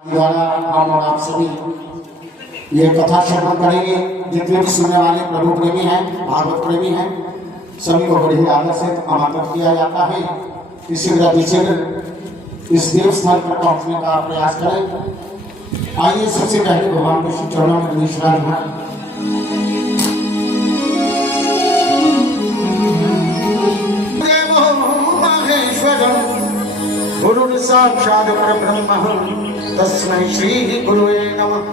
द्वारा हम और आप सभी ये कथा श्रवण करेंगे। जितने भी सुनने वाले प्रभु प्रेमी हैं, भागवत प्रेमी हैं, सभी को बड़े ही आदर से आमंत्रित किया जाता है कि शीघ्र इस देव स्थान पर पहुंचने का प्रयास करें। आइए सबसे पहले भगवान के श्री चरणों में नमस्कार हैं। गुरु साक्षात् परब्रह्म तस्मै श्री गुरुवे नमः।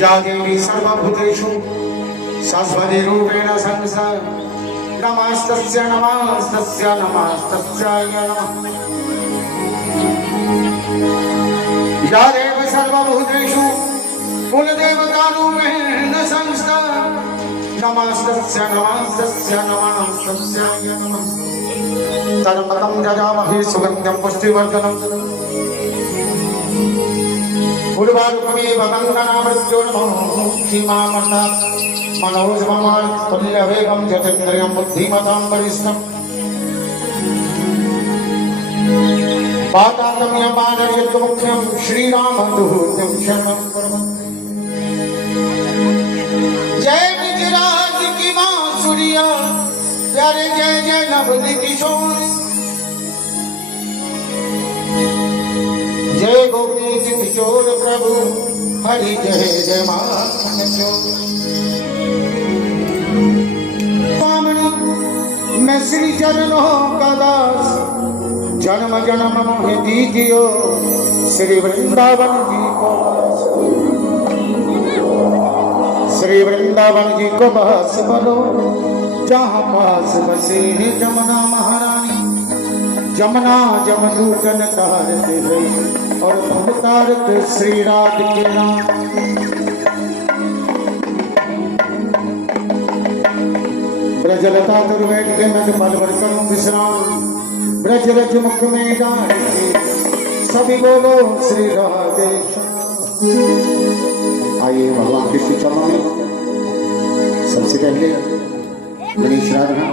या देवी सर्वभूतेषु शाश्वती रूपेण संस्था नमस्तस्यै नमस्तस्यै नमस्तस्यै नमः। या देवी सर्वभूतेषु कुलदेवता रूपेण संस्था नमस्तस्यै नमस्तस्यै नमस्तस्यै नमः। तन्मतं जजामहे सुगन्धं पुष्टिवर्धनम् उर्वारुकमेव गङ्गनामृत्योर्मोक्षीमामर्ता मनोजममान् तुल्यवेगं जतेन्द्रियं बुद्धिमतां वरिष्ठम् पातालम्यमानयत्मुख्यं श्रीरामदूतं शरणं कुर्वन्ति। जय विजयराज की बांसुरिया प्यारे जय जय नवल किशोर। जय गोपी किशोर प्रभु हरि जय जय माखन चोर। स्वामी मैं श्री चरणों का दास जन्म जन्म मोहि दीजियो श्री वृंदावन जी को। श्री वृंदावन जी को बस बनो जहाँ पास बसे है जमुना महारानी। जमुना जमदूतन तारते हैं और तुम तारते श्री रात के नाम। ब्रजलता दुर्वेद के नद पलवर करूं विश्राम। ब्रज रज मुख में डाले सभी बोलो श्री राधे। आइए भगवान के श्री चरणों में सबसे पहले गणेश राधा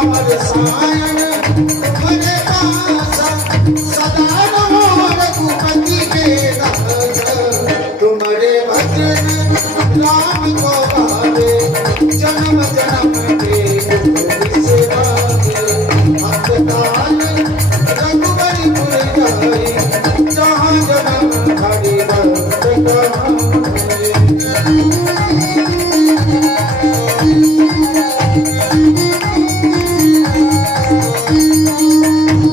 राम रसायन तुम्हारे पास सदा रहो रघुपति के दास तुम्हारे भजन राम को भावे जन्म जन्म के दुख बिसरावे अंतकाल रघुबरपुर जाए जहाँ जन्म घड़ी भक्त कहाए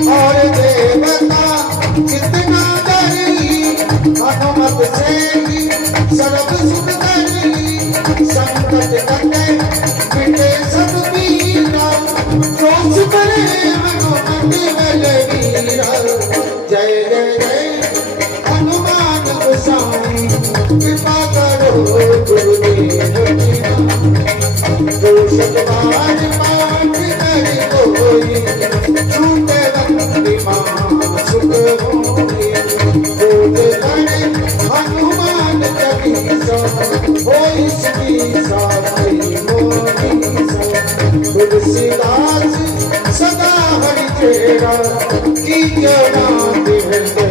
और देवता कितना डरी हनुमत से ही सर्व सुख करी संकट कटे मिटे सब पीरा जो सुकरे हनुमत बलवीरा जय जय जय हनुमान गोसाई कृपा करो गुरुदेव जो सतबार पाठ कर कोई छूटे बंदी मां सुख होई बोल करे हनुमान चालीसा होई सुखी साई मोरी तुलसीदास सदा हरि तेरा की जड़ा दिहते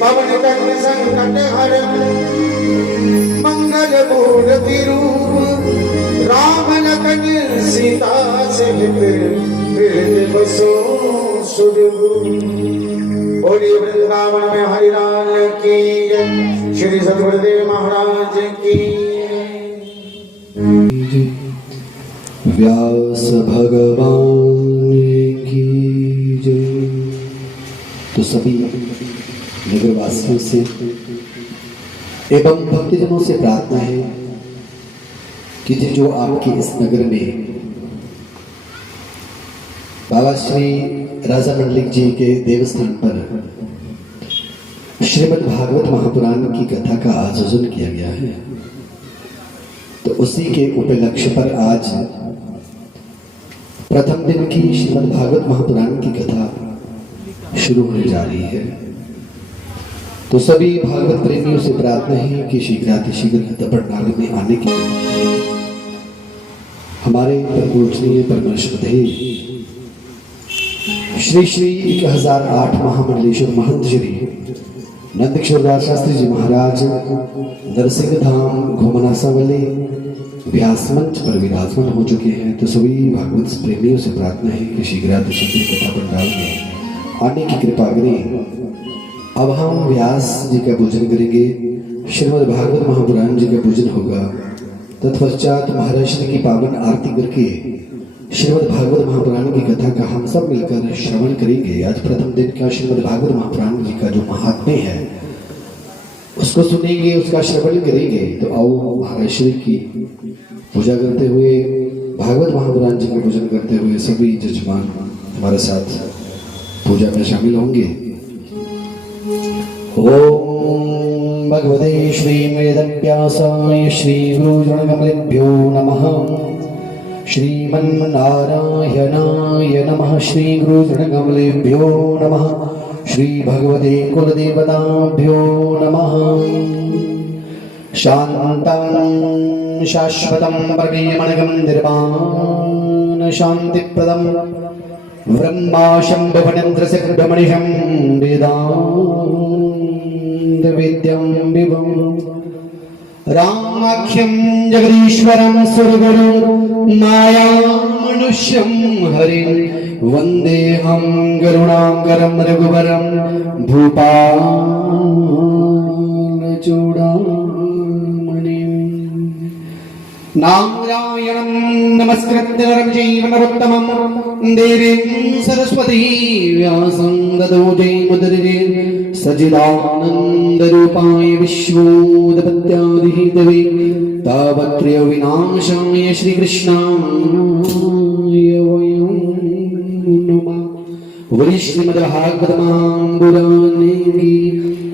पवन तन संकट हरण मंगल मूर्ति रूप राम लखन सीता सहित हृदय बसो सुरभूप बोलिए वृंदावन में हरिलाल की जय श्री सद्गुरुदेव महाराज की व्यास भगवान की जय। तो सभी नगरवासियों से एवं भक्तजनों से प्रार्थना है कि जो आपके इस नगर में बाबा श्री राजा मंडलिक जी के देवस्थान पर श्रीमद् भागवत महापुराण की कथा का आयोजन किया गया है, तो उसी के उपलक्ष्य पर आज प्रथम दिन की श्रीमद् भागवत महापुराण की कथा शुरू होने जा रही है। तो सभी भागवत प्रेमियों से प्रार्थना है कि शीघ्रातिशीघ्र पंडाल में आने के लिए हमारे पूजनीय परमश्रद्धेय श्री श्री 1008 महामंडलेश्वर महंत श्री नंदकिशोर शास्त्री जी महाराज नरसिंह धाम घुमनासावली व्यास मंच पर विराजमान हो चुके हैं। तो सभी भागवत प्रेमियों से प्रार्थना है कि शीघ्रातिशीघ्र कथा पंडाल में आने की कृपा करें। अब हम व्यास जी का पूजन करेंगे, श्रीमद् भागवत महापुराण जी का पूजन होगा। तत्पश्चात महाराज श्री की पावन आरती करके श्रीमद् भागवत महापुराण की कथा का हम सब मिलकर श्रवण करेंगे। आज प्रथम दिन का श्रीमद् भागवत महापुराण जी का जो महात्म्य है उसको सुनेंगे, उसका श्रवण करेंगे। तो आओ महाराज श्री की पूजा करते हुए, भागवत महापुराण जी का पूजन करते हुए सभी जजमान हमारे साथ पूजा में शामिल होंगे। ओम भगवते श्री वेदव्यासाय श्री गुरुजनकमलेभ्यो नमः। श्रीमन्नारायणाय नमः। श्री गुरुजनकमलेभ्यो नमः। श्री भगवते कुलदेवताभ्यो नमः। शान्तं शाश्वतं परमेमणगं निर्वाण शान्तिप्रदं ब्रह्मा शम्भुफणेन्द्रसिद्धमनिशं वेदान्तवेद्यं विभुं रामाख्यं जगदीश्वरं सुरगुरुं मायामनुष्यं हरिं वन्देऽहं करुणाकरं रघुवरं भूपालचूडामणिं। नारायणं नमस्कृत्य नरं चैव नरोत्तमं देवीं सरस्वतीं व्यासं ततो जयमुदीरये सच्चिदानन्दरूपाय विश्वोत्पत्त्यादिहेतवे तावत्रयविनाशाय श्रीकृष्णाय वयं नमः। बोलिए श्रीमद्भागवत महापुराण की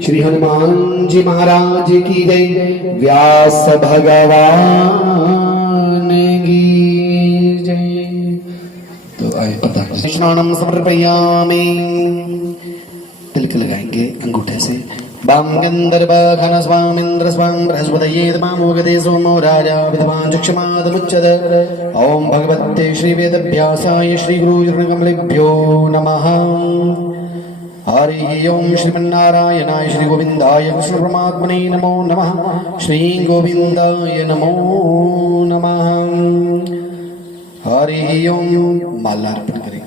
श्री हनुमान जी महाराज की जय। व्यास भगवान की जय। तो आए पता स्नानम समर्पयामि, तिलक लगाएंगे अंगूठे से। वां गन्धर्व घन स्वामिन्द्र स्वां बृहस्पतये तमामोगते सोमो राजा विद्वान् चक्षमादमुच्यत। ओम भगवते श्री वेदव्यासाय श्री गुरुचरणकमलेभ्यो नमः। हरि ओम श्रीमन्नारायणाय श्री गोविंदाय कृष्ण परमात्मने नमो नमः। श्री गोविंदाय नमो नमः। हरि ओम। माला अर्पण करेंगे।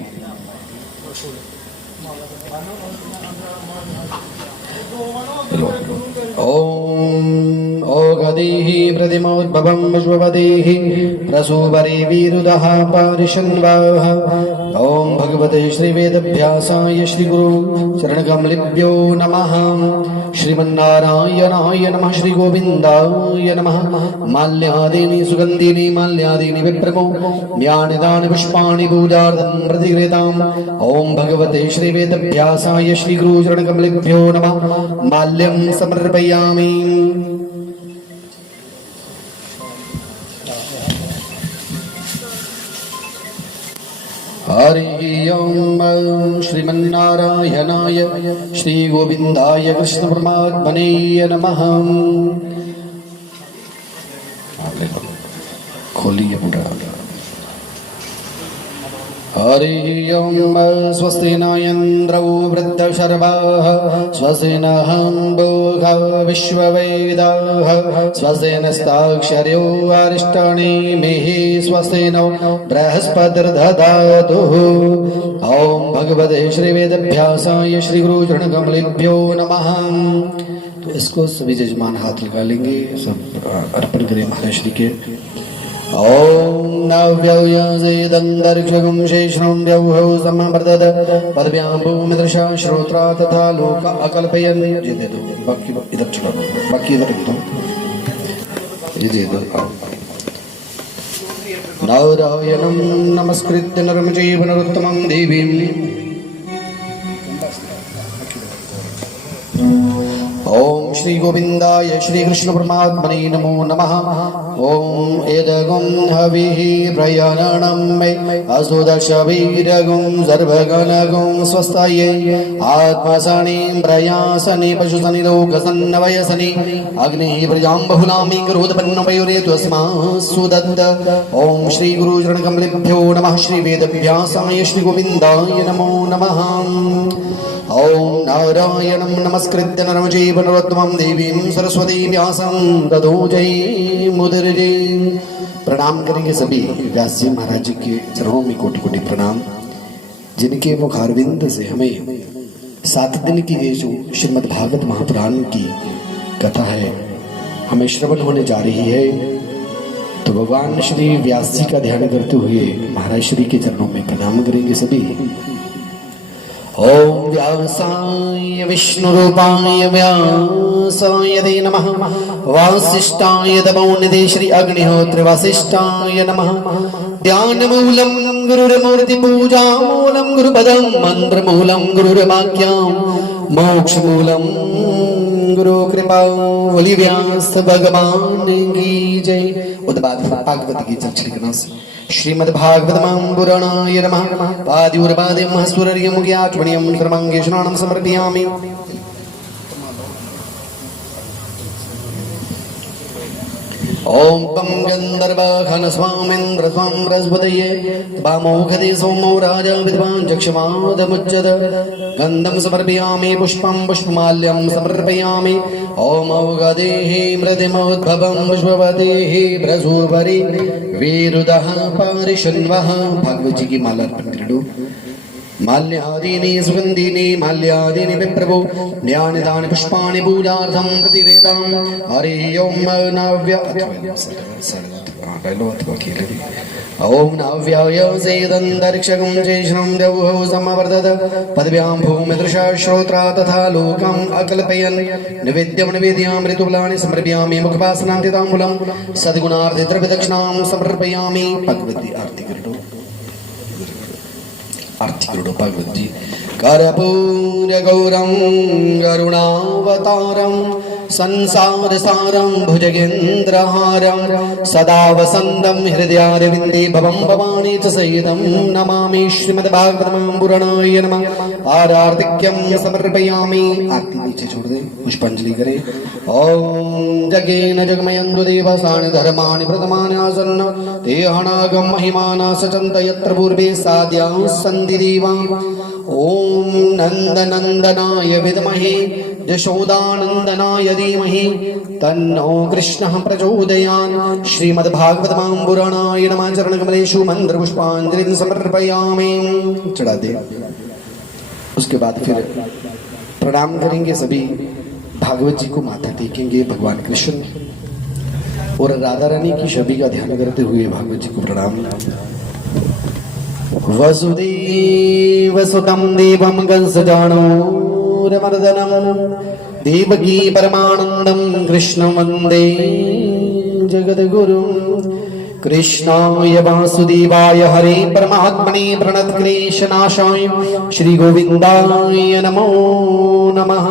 ओम ओगदेः प्रतिमोद्भवं विश्वपतेः प्रसूवरे वीरुदः पारिषन्वाः। ओम भगवते श्री वेदव्यासाय श्री गुरु चरणकमलेभ्यो नमः। श्रीमन्नारायणाय नमः। श्री गोविंदाय नमः। माल्यादीनि सुगन्धीनि माल्यादीनि विप्रको ज्ञानदान पुष्पाणि पूजार्थं प्रतिगृहीताम्। ओम भगवते श्री वेदव्यासाय श्री गुरु चरणकमलेभ्यो नमः। माल्यं समर्पयामि। हरि ओम। श्रीमन्नारायणाय श्री गोविंदाय कृष्ण परमात्मने नमः। खोलिए पूरा। हरि ओम। स्वस्ति न इन्द्रो वृद्धशर्वाः स्वस्ति नः अम्बुधः विश्ववेदाः स्वस्ति नस्ताक्षर्यो अरिष्टनेमिः स्वस्ति नो बृहस्पतिर्दधातु। ओम भगवते श्री वेदव्यासाय श्री गुरु चरणकमलेभ्यो नमः। तो इसको सभी जजमान हाथ लगा लेंगे, सब अर्पण करें महाराज श्री के। ओम नव्ययसेदन्तरिक्षगं शेषं द्यौः समवर्तत पदव्यां भूमिदृशा श्रोत्रा तथा लोक अकल्पयन्। ये दे दो, बाकी इधर चढ़ा दो, बाकी इधर रख दो। ये दे दो। नारायणं नमस्कृत्य नरं चैव नरोत्तमं देवीं। ओम श्री गोविंदाय श्री कृष्ण परमात्मने नमो नमः। ओम एदगुं हविः प्रयाणं मे असुदशवीरगुं सर्वगणगुं स्वस्ताये आत्मसनिं प्रयासनि पशुसनि लोकसन्नवयसनि अग्निः प्रजां बहुलामि करोदपन्नमयूरे त्वस्मात्सु दत्त। ओम श्री गुरु चरणकमलेभ्यो नमः। श्री वेदव्यासाय श्री गोविंदाय नमो नमः। ओम नारायणं नमस्कृत्य नरं चैव नरोत्तमं देवीं सरस्वती व्यासं ततो जयमुदीरये। प्रणाम करेंगे सभी व्यास जी महाराज जी के चरणों में कोटि कोटि प्रणाम, जिनके मुखारविंद से हमें 7 दिन की ये जो श्रीमद् भागवत महापुराण की कथा है हमें श्रवण होने जा रही है। तो भगवान श्री व्यास जी का ध्यान करते हुए महाराज श्री के चरणों में प्रणाम करेंगे सभी। ओम व्यासाय विष्णुरूपाय व्यासाय ते नमः। वासिष्ठाय तपोनिधे श्री अग्निहोत्र वासिष्ठाय नमः। ध्यानमूलं गुरुर्मूर्तिपूजामूलं गुरुपदं मन्त्रमूलं गुरुर्वाक्यं मोक्षमूलं गुरुकृपा। बोलिए व्यास भगवान की जय। उद्बाद भागवत की चर्चा श्रीमद् भागवतं पुराणाय नमः। पाद्युर्पाद्यं हस्तुर्यं ज्ञात्वण्यं कर्माङ्गे स्नानं समर्पयामि। ओम पं गंधर्व घन स्वामिन्द्र स्वां बृहस्पतये वामोघते सोमो राजा विद्वान् चक्षमादमुच्यत। गन्धं समर्पयामि पुष्पं पुष्पमाल्यं समर्पयामि। ओम औगदेः मृतिमोद्भवं विश्वपतेः प्रसूवरे वीरुदः पारिषन्वः। भागवत जी की माला अर्पण कर दो। माल्यादीनि सुगन्धीनि माल्यादीनि विप्रभो ज्ञानदान पुष्पाणि पूजार्थं प्रतिगृहीताम्। हरि ओम नव्य ओम नव्याय सेदन्तरिक्षगं शेषं द्यौः समवर्तत पदव्यां भूमिदृशा श्रोत्रा तथा लोकम् अकल्पयन्। निवेद्यं निवेदयामृतुफलानि समर्पयामि मुखपासनान्तिताम्बूलं सद्गुणार्थिद्रव्यदक्षिणां समर्पयामि। भगवती आरती कर दो, आरती करो भगवत जी। कर्पूर गौरं करुणावतारं संसार सारं भुजगेन्द्रहारं सदा वसन्तं हृदयारविन्दे भवं भवानी च सहितं नमामि श्रीमद्भागवतं पुराणाय नमः। आरार्तिक्यं समर्पयामि। आरती नीचे छोड़ दे, पुष्पांजलि करे। ओम जगेन जगमयन्तु देवसानि धर्माणि प्रथमानि आसन्न देहानागम महिमाना सचन्त यत्र पूर्वे साद्याः सन्ति देवा। ओम नन्दनन्दनाय विद्महे यशोदानन्दनाय धीमहि तन्नो कृष्णः प्रचोदयात्। श्रीमद्भागवतं पुराणाय नमः। चरणकमलेषु मन्त्रपुष्पाञ्जलिं समर्पयामि। चढ़ा दे। उसके बाद फिर प्रणाम करेंगे सभी। भागवत जी को माथा टेकेंगे। भगवान कृष्ण और राधा रानी की छवि का ध्यान करते हुए भागवत जी को प्रणाम। वसुदेव सुतं देवं कंसचाणूरमर्दनं देवकी परमानन्दं कृष्णं वन्दे जगद्गुरुं। कृष्णाय वासुदेवाय हरे परमात्मने प्रणतक्लेशनाशाय श्रीगोविन्दाय नमो नमः।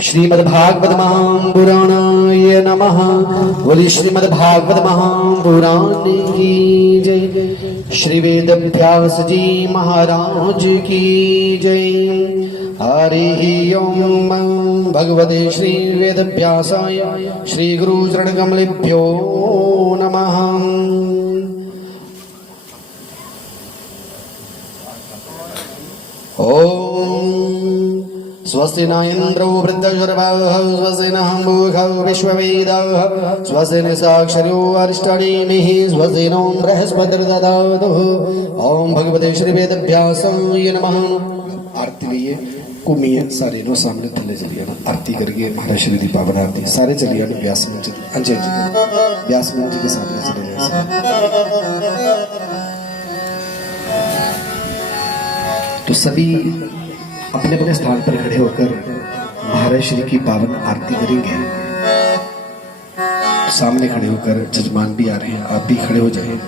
श्रीमद्भागवत महापुराणाय नमः। बोली श्रीमद्भागवत महापुराण की जय। श्री वेद व्यास जी महाराज की जय। हरि ओम भगवते श्री वेद व्यासाय श्री गुरु चरण कमलेभ्यो नमः। ओम स्वस्ति न इंद्रो वृद्धशर्वाः स्वस्ति नः मूषो विश्ववेदाः स्वस्ति निशाक्षरो अरिष्टनेमिः स्वस्ति नो बृहस्पतिर्दधातु। ओम भगवते श्री वेदव्यासाय नमः। आरती लिए कुमिए सारे नो सामने थले चलिए ना। आरती करके महाराज श्री दी पावन आरती सारे चलिए ना। व्यास मंच अंजय जी व्यास मंच के सामने चले जाए। तो सभी अपने अपने स्थान पर खड़े होकर महाराज श्री की पावन आरती करेंगे। सामने खड़े होकर जजमान भी आ रहे हैं, आप भी खड़े हो जाएं।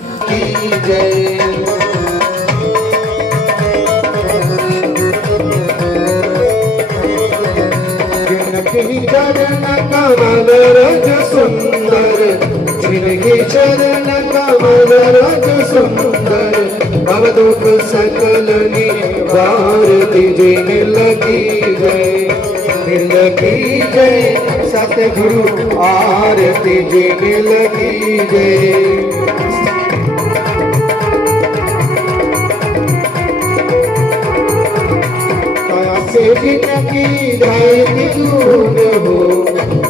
चरण कमल रज सुंदर जिनके चरण कमल रज सुंदर भवदुख सकल निवार तिजे लगी जय लगी जय सतगुरु आरती जे लगी जय। जिनकी दैत्य दूर हो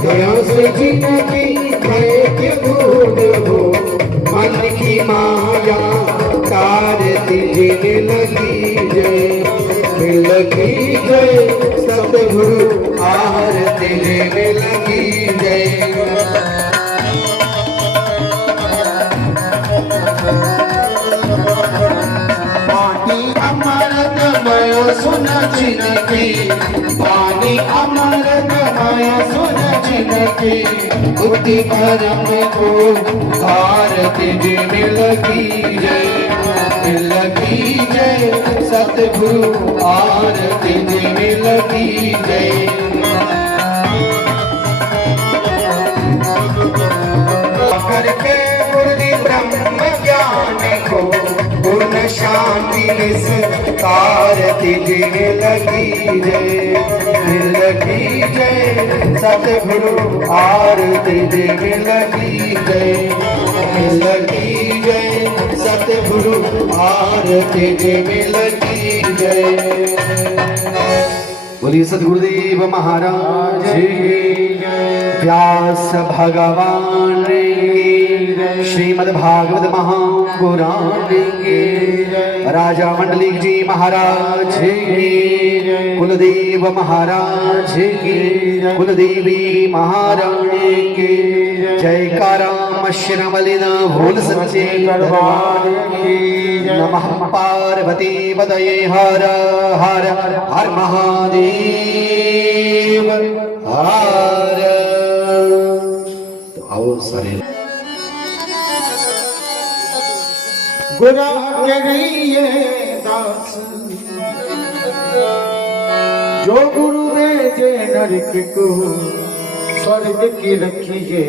दया से जिनकी दैत्य दूर हो मन की माया तारती जिन लगी जय लगी जय सतगुरु आरती जिन लगी जय। अमृतमय सुन जिनकी वाणी अमृतमय सुन जिनकी बुद्धि धर्म को भारती जिन लगी जय सतगुरु आरती जिन लगी जय। करके पूर्णि ब्रह्म ज्ञान को पूर्ण शांति कारती जिन लगी जय सतगुरु आरती जिन लगी जय सतगुरु आरती जिन लगी जय। बोलिए सद्गुरुदेव महाराज की व्यास भगवान की श्रीमद्भागवत महापुराण की राजा मंडलिक जी महाराज की कुलदेव महाराज की कुलदेवी महारानी की जयकारा श्रमलिन भूल सच्चे दरबार की नमः पार्वती पतये हर हर हर महादेव हर। तो आओ सारे गुरा करिए दास जो गुरु भेजे नरक को स्वर्ग की रखिए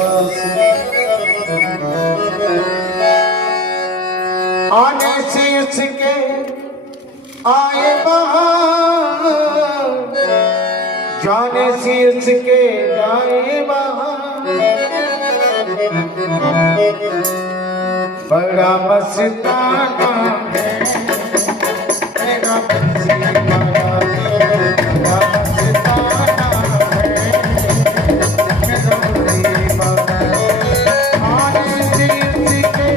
आस। आने से उसके आए बहार, जाने से उसके जाए बहार। बड़ा मस्ताना है मेरा बंसीवाला, बड़ा मस्ताना है मेरा बंसीवाला। आने से उसके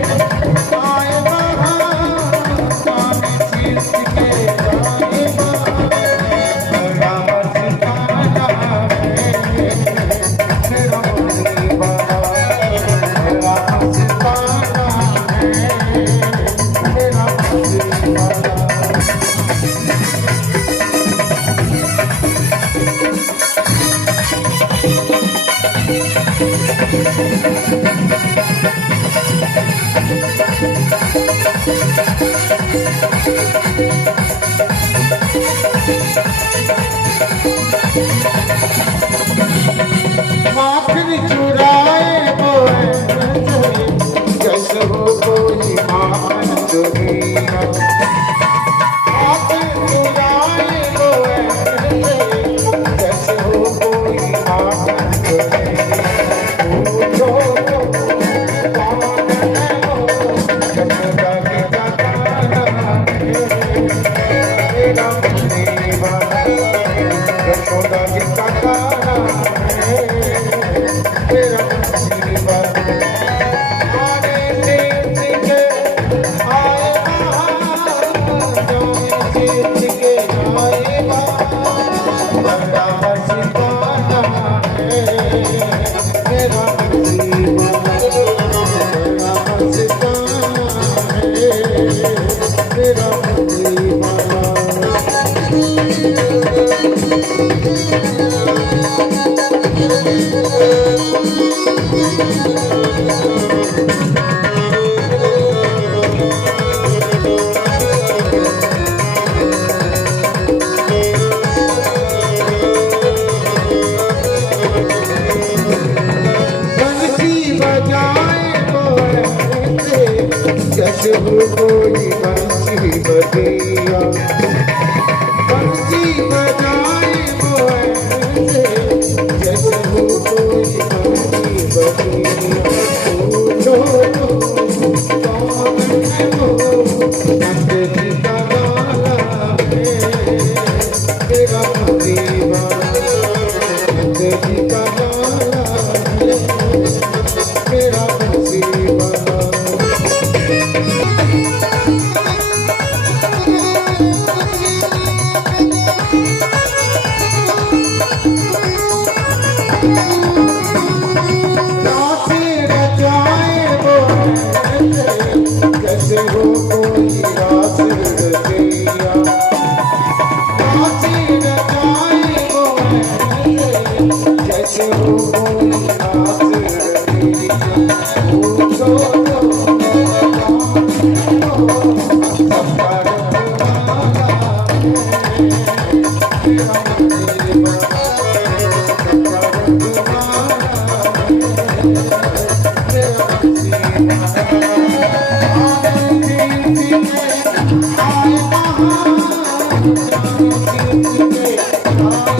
आए बहार, जाने से उसके जाए बहार। बड़ा मस्ताना है मेरा बंसीवाला, बड़ा मस्ताना है मेरा बंसीवाला। माखन चुराए बोए जैसे हो कोई माखन चुरिया। माखन चुराए बोए जैसे हो कोई माखन चुरिया। पूछो तो कौन है वो यशोदा की कान्हा मेरा बंसीवाला, यशोदा की कान्हा मेरा बंसीवाला। आने से उसके आए बहार, जाने से उसके जाए बहार। बड़ा मस्ताना है मेरा बंसीवाला, बड़ा मस्ताना है मेरा बंसीवाला। बंसी बजाए बोए जैसे हो कोई बंसी बजैया। बंसी बजाए बोए जैसे हो कोई बंसी बजैया। पूछो तो कौन है वो नंदी का वाला है मेरा बंसीवाला, नंदी का वाला है मेरा बंसीवाला। रातें रचाए बोए जैसे हो कोई रात रचैया। रातें रचाए बोए जैसे हो कोई रात रचैया। पूछो तो कौन है वो सबका रखवाला है मेरा बंसीवाला, सबका रखवाला है मेरा बंसीवाला। आने से उसके आए बहार, जाने से उसके जाए बहार।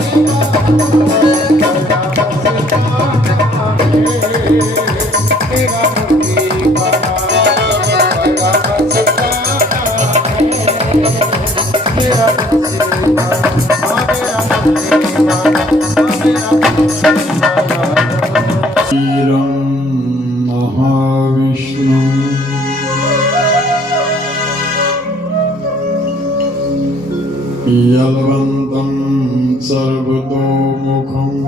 बड़ा मस्ताना है मेरा बंसीवाला, बड़ा मस्ताना है मेरा बंसीवाला। मेरा बंसीवाला, मेरा बंसीवाला। वीरं महाविष्णु यलवन्तं सर्वतोमुखम्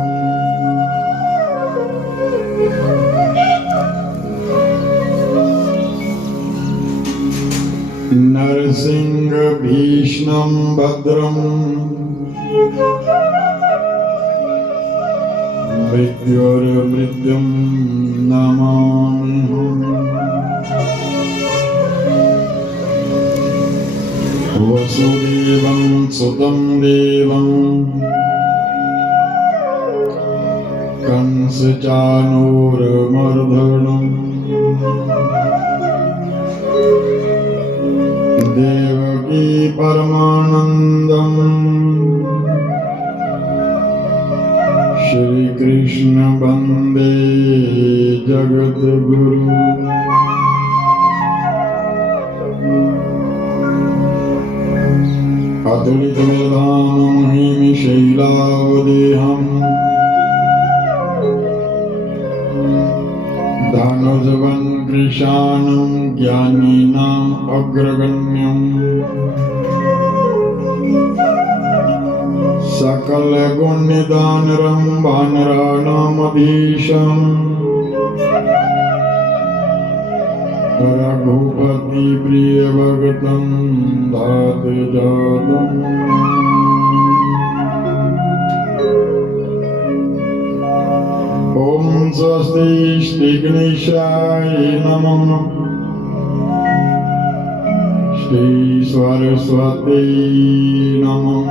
नरसिंहभीष्णं भद्रं मृत्युर्मृत्युं नमाम्यहम्। वसुदेवं सुतं देवं कंसचानूरमर्दनम् देवकी परमानन्दम् श्री कृष्ण वन्दे जगद्गुरु। अतुलितबलधामं शैलावदेहम् धनुजवन् कृशानं ज्ञानिनाम् अग्रगण्यम् सकलगुणनिधानरं वानराणामधीशम् रघुपति प्रियभक्तं धातजातम् ॐ स्वस्ति श्री गणेशाय नमः। श्री सरस्वती नमः।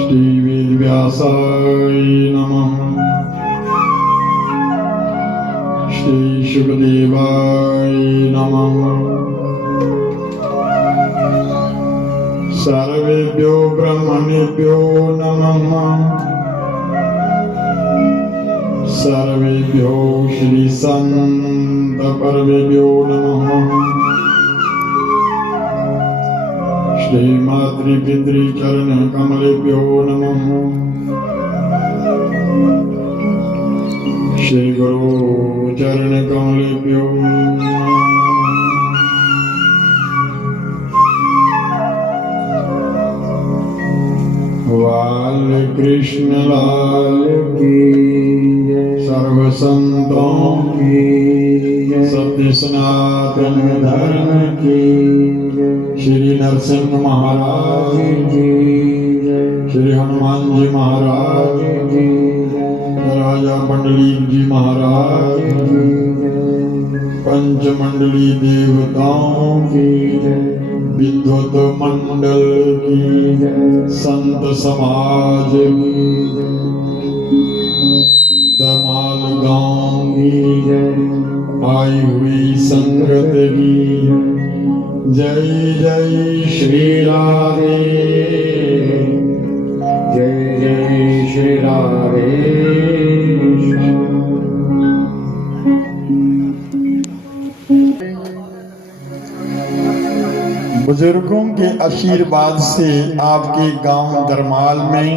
श्री वेदव्यासाय नमः। श्री शुकदेवाय नमः। सर्वेभ्यो ब्रह्मणेभ्यो नमः। सर्वेभ्यो श्री संत परमेभ्यो नमः। श्री मातृपितृ चरण कमलेभ्यो नमः। श्री गुरु चरण कमलेभ्यो नमः। बाल कृष्ण लाल की सर्व संतों की सत्य सनातन धर्म की श्री नरसिंह महाराज की श्री हनुमान जी महाराज की राजा मंडलीक जी महाराज की पंचमंडली देवताओं की विद्वत मंडल की संत समाज की दमाल गांव की आई हुई संगत की जय जय श्री राधे जय जय श्री राधे। बुजुर्गों के आशीर्वाद से आपके गांव दरमाल में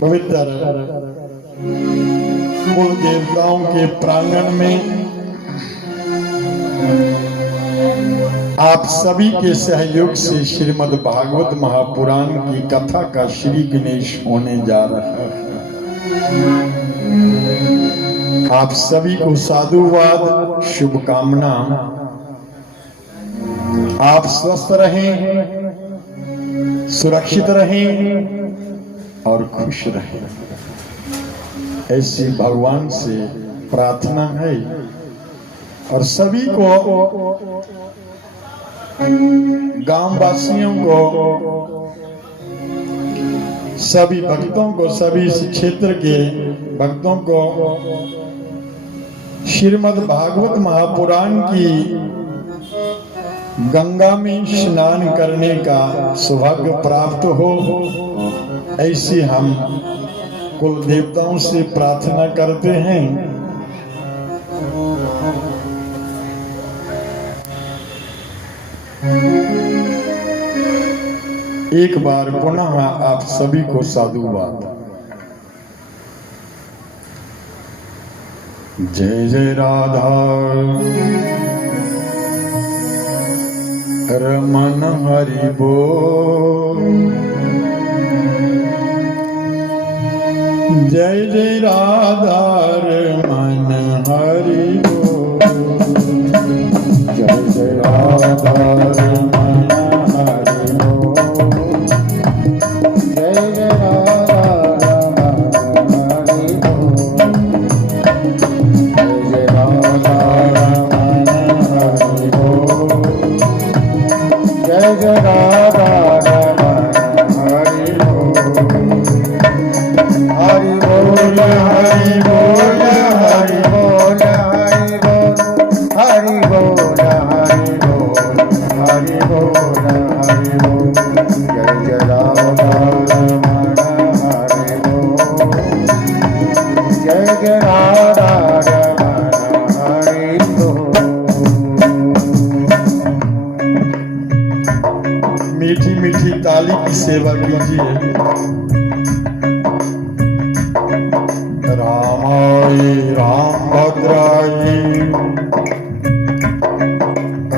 पवित्र कुल देवताओं के प्रांगण में आप सभी के सहयोग से श्रीमद् भागवत महापुराण की कथा का श्री गणेश होने जा रहा है। आप सभी को साधुवाद शुभकामना। आप स्वस्थ रहें, सुरक्षित रहें और खुश रहें, ऐसी भगवान से प्रार्थना है। और सभी को, गांव वासियों को, सभी भक्तों को, सभी इस क्षेत्र के भक्तों को श्रीमद् भागवत महापुराण की गंगा में स्नान करने का सौभाग्य प्राप्त हो, ऐसी हम कुल देवताओं से प्रार्थना करते हैं। एक बार पुनः आप सभी को साधुवाद। जय जय राधा रमन हरि बोल। जय जय राधा रमन हरि बोल। जय जय राधा रमन हरि बोल। जय जय राधा रमन हरि बोल। जय जय राधा रमन हरि बोल। जय जय राधा रमन हरि बोल। सेवा कीजिए। रामाय रामभद्राय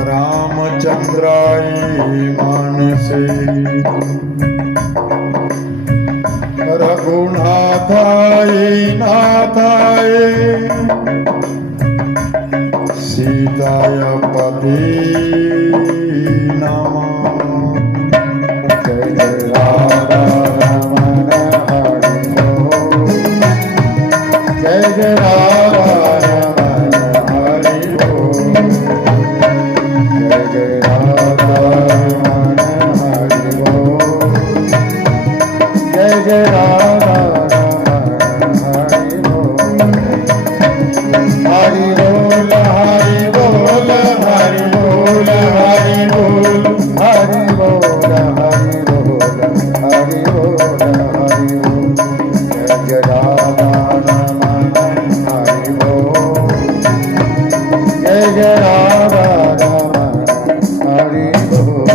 रामचंद्राय मानसे रघुनाथाय नाथाय सीताय पते नमः। जय जय राधा रमण हरि बोल। जय जय राधा रमण हरि बोल। जय जय राधा रमण हरि बोल। जय जय राधा रमण हरि बोल। हरि बोल हरि बोल हरि बोल हरि बोल हरि बोल हरि बोल हरि बोल हरि बोल। जय जय राधा रमण हरि बोल। जय जय राधा रमण हरि बोल।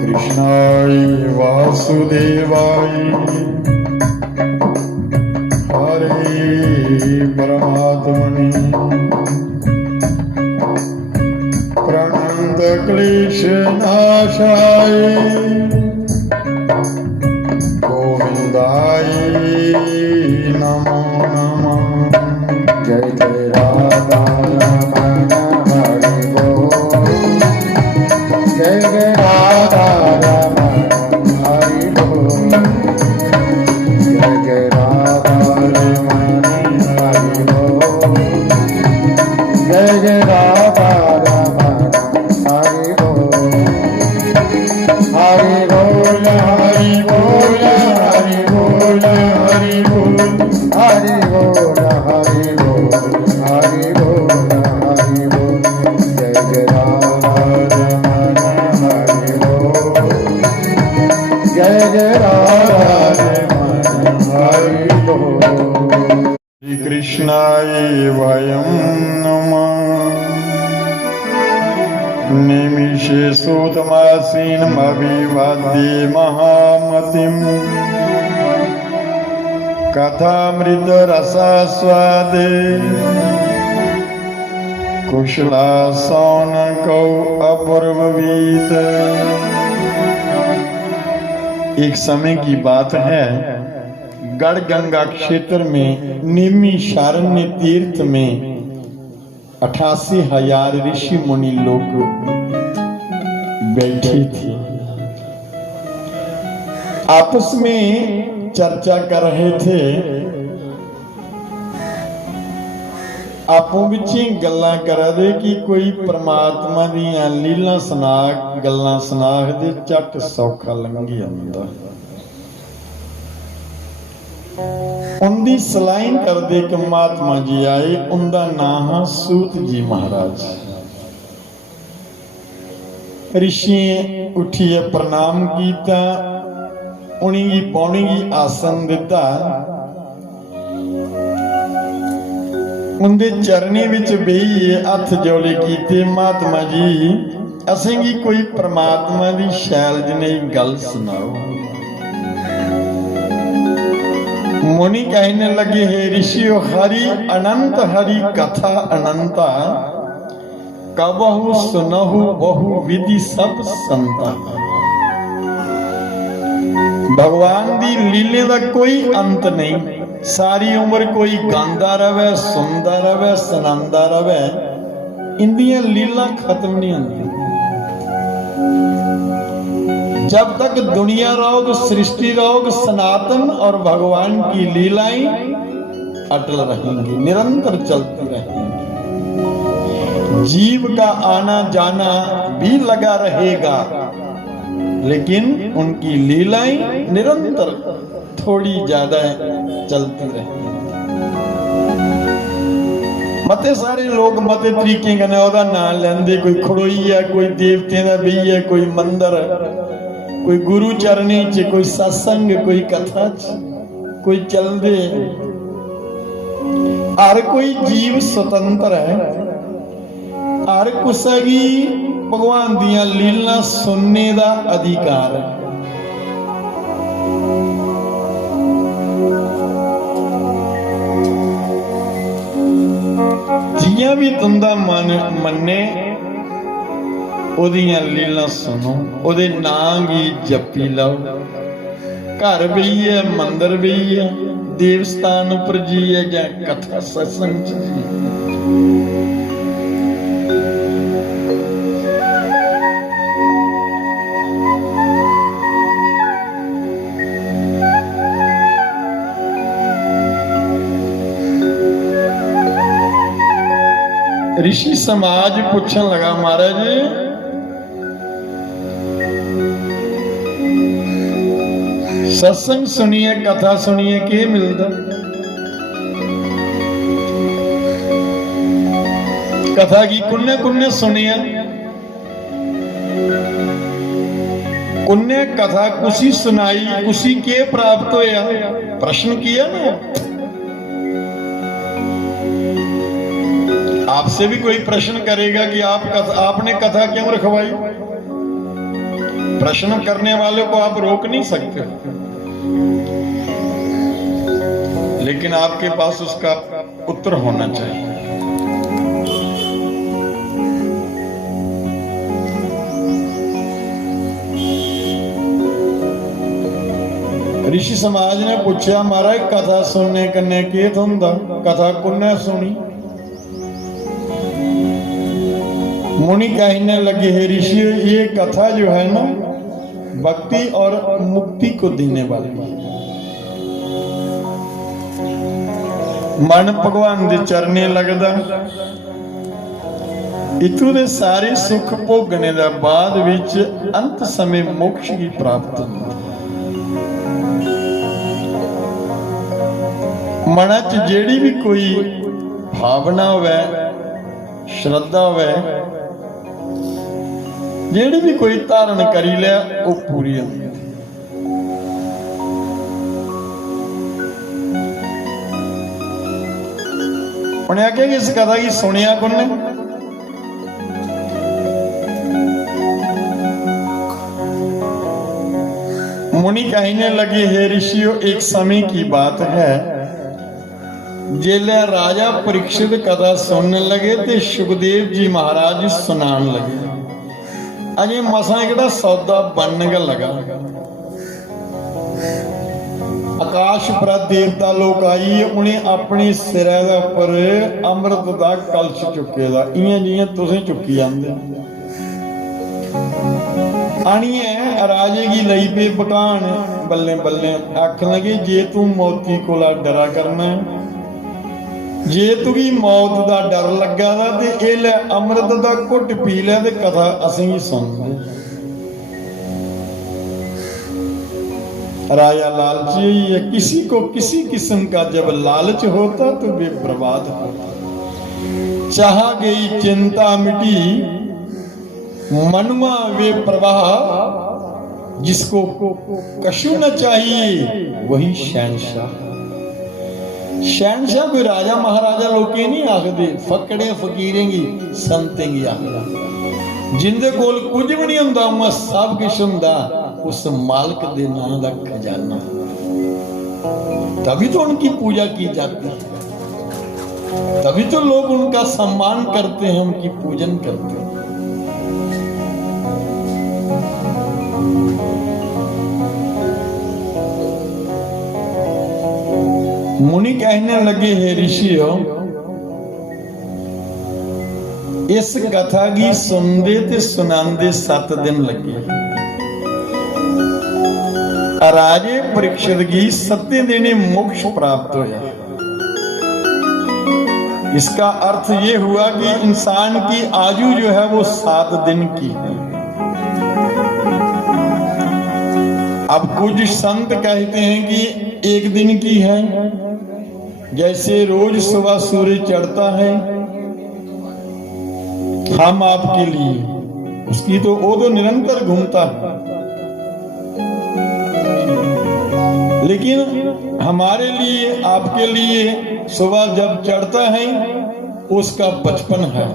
कृष्णाय वासुदेवाय हरे परमात्मने प्रणत क्लेशनाशाय गोविंदाय नमो नमः। जय जय राधा रमण हरि बोल। जय जय राधा रमण हरि बोल। जय जय राधा रमण हरि बोल। जय जय राधा रमण हरि बोल। हरि बोल हरि बोल हरि बोल हरि बोल हरि बोल हरि बोल हरि बोल हरि बोल। जय जय राधा रमण हरि बोल। जय जय राधा रमण हरि बोल। श्री कृष्णाय वयं नमः। निमिषे सूतमासीनमभिवाद्ये महामतिम् कथामृतरसास्वादे कुशलासौनकौ अपूर्ववीत। एक समय की बात है, गढ़ गंगा क्षेत्र में निमिषारण्य तीर्थ में 88,000 ऋषि मुनि लोग बैठे थे। आपस में चर्चा कर रहे थे। आपो विच गल्लां करा दे कि कोई परमात्मा दियां लीला सुना गल्लां सुना दे, झट सौखा लंघी आंदा। उनकी सलाइन करते एक महात्मा जी आए। उनका नाम है सूत जी महाराज। ऋषि उठिए प्रणाम किया, उन्हीं पौनी की आसन दिता, उनके चरणी विच बेहिए हथ जोड़े कीते। महात्मा जी असें की कोई परमात्मा की शैल जनेही गल सुनाओ। मुनि कहने लगे, हे ऋषियों, हरि अनंत हरि कथा अनंता, कबहु सुनहु बहु विधि सब संता। भगवान दी लीले का कोई अंत नहीं। सारी उम्र कोई गांदा रवे, सुनदा रवे, सुनांदा रवे, इंदियां लीला खत्म नहीं होंदी। जब तक दुनिया रोग, सृष्टि रोग, सनातन और भगवान की लीलाएं अटल रहेंगी, निरंतर चलती रहेंगी। जीव का आना जाना भी लगा रहेगा, लेकिन उनकी लीलाएं निरंतर थोड़ी ज्यादा चलती रहेंगी। मते सारे लोग मते तरीके कन्नै ओहदा नाम लेंदे। कोई खड़ोई है, कोई देवतें दा बेही है, कोई मंदिर, कोई गुरु चरणी च, कोई सत्संग, कोई कथा च, कोई चलदे। हर कोई जीव स्वतंत्र है, हर कुसगी भगवान दियां लीला सुनने का अधिकार है। जियां भी तुंदा मन मन्ने ओदियां लीला सुनो, ओदे नाम ही जपी लाओ। घर बईए, मंदिर बईए, देवस्थान पर जीए या कथा सत्संग च जीए। ऋषि समाज पूछन लगा, महाराज सत्संग सुनिए, कथा सुनिए, के मिलता? कथा की कुन्ने कुन्ने सुनिया, कुन्ने कथा कुसी सुनाई, कुसी के प्राप्त होया? प्रश्न किया ना। आपसे भी कोई प्रश्न करेगा कि आपने कथा क्यों रखवाई? प्रश्न करने वाले को आप रोक नहीं सकते, लेकिन आपके पास उसका उत्तर होना चाहिए। ऋषि समाज ने पूछा, महाराज कथा सुनने कन्ने के थोंदा? कथा कुन्ने सुनी? मुनि कहने लगे, हे ऋषि, ये कथा जो है ना भक्ति और मुक्ति को देने वाली है। मन भगवान दे चरने लगदा, इतों दे सारे सुख भोगने दा बाद विच अंत समय मोक्ष की प्राप्त होती। मना च जेड़ी भी कोई भावना होवे, श्रद्धा होवे, जेड़ी भी कोई धारण करी लिया वो पूरी होती। उन्हें आख्या कि इस कथा की सुनिया कुन्ने? मुनि कहने लगे, हे ऋषियों, एक समय की बात है, जेले राजा परीक्षित कथा सुनने लगे ते सुखदेव जी महाराज सुनान लगे। अजे मसा एकड़ा सौदा बनने का लगा। आकाश पर देवता लोग आई, उन्हें अपने सिरे दे उपर अमृत दा कलश चुके दा, इयां जियां तुसीं चुकी जांदे। आनिए राजे की लई पे पकान, बल्ले बल्ले आखन लगे, जे तू मौती कोला डरा करना है, जे तुगी मौत दा डर लगा दा ते ए ले अमृत दा घुट पी ले ते कथा असीं ही सुन ले। राजा लालची है, किसी को किसी किस्म का जब लालच होता तो वे बर्बाद होता। चाह गई चिंता मिटी, मनुआ वे प्रवाह, जिसको कशु न चाहिए वही शहनशाह। शहनशाह कोई राजा महाराजा लोग नहीं आखदे, फकड़े फकीरेंगी संतेंगी आखदा। जिंदे कोल कुछ भी नहीं हुंदा, उमा सब कुछ हुंदा उस मालिक दे नाम दा खजाना। तभी तो उनकी पूजा की जाती है, तभी तो लोग उनका सम्मान करते हैं, उनकी पूजन करते हैं। मुनि कहने लगे, हे ऋषियों, इस कथा की सुनते ते सुनांदे 7 दिन लगे। राजे परीक्षित की 7 दिन मोक्ष प्राप्त होया। इसका अर्थ ये हुआ कि इंसान की आयु जो है वो 7 दिन की है। अब कुछ संत कहते हैं कि 1 दिन की है, जैसे रोज सुबह सूरज चढ़ता है हम आपके लिए, उसकी तो वो तो निरंतर घूमता है, लेकिन हमारे लिए आपके लिए सुबह जब चढ़ता है उसका बचपन है,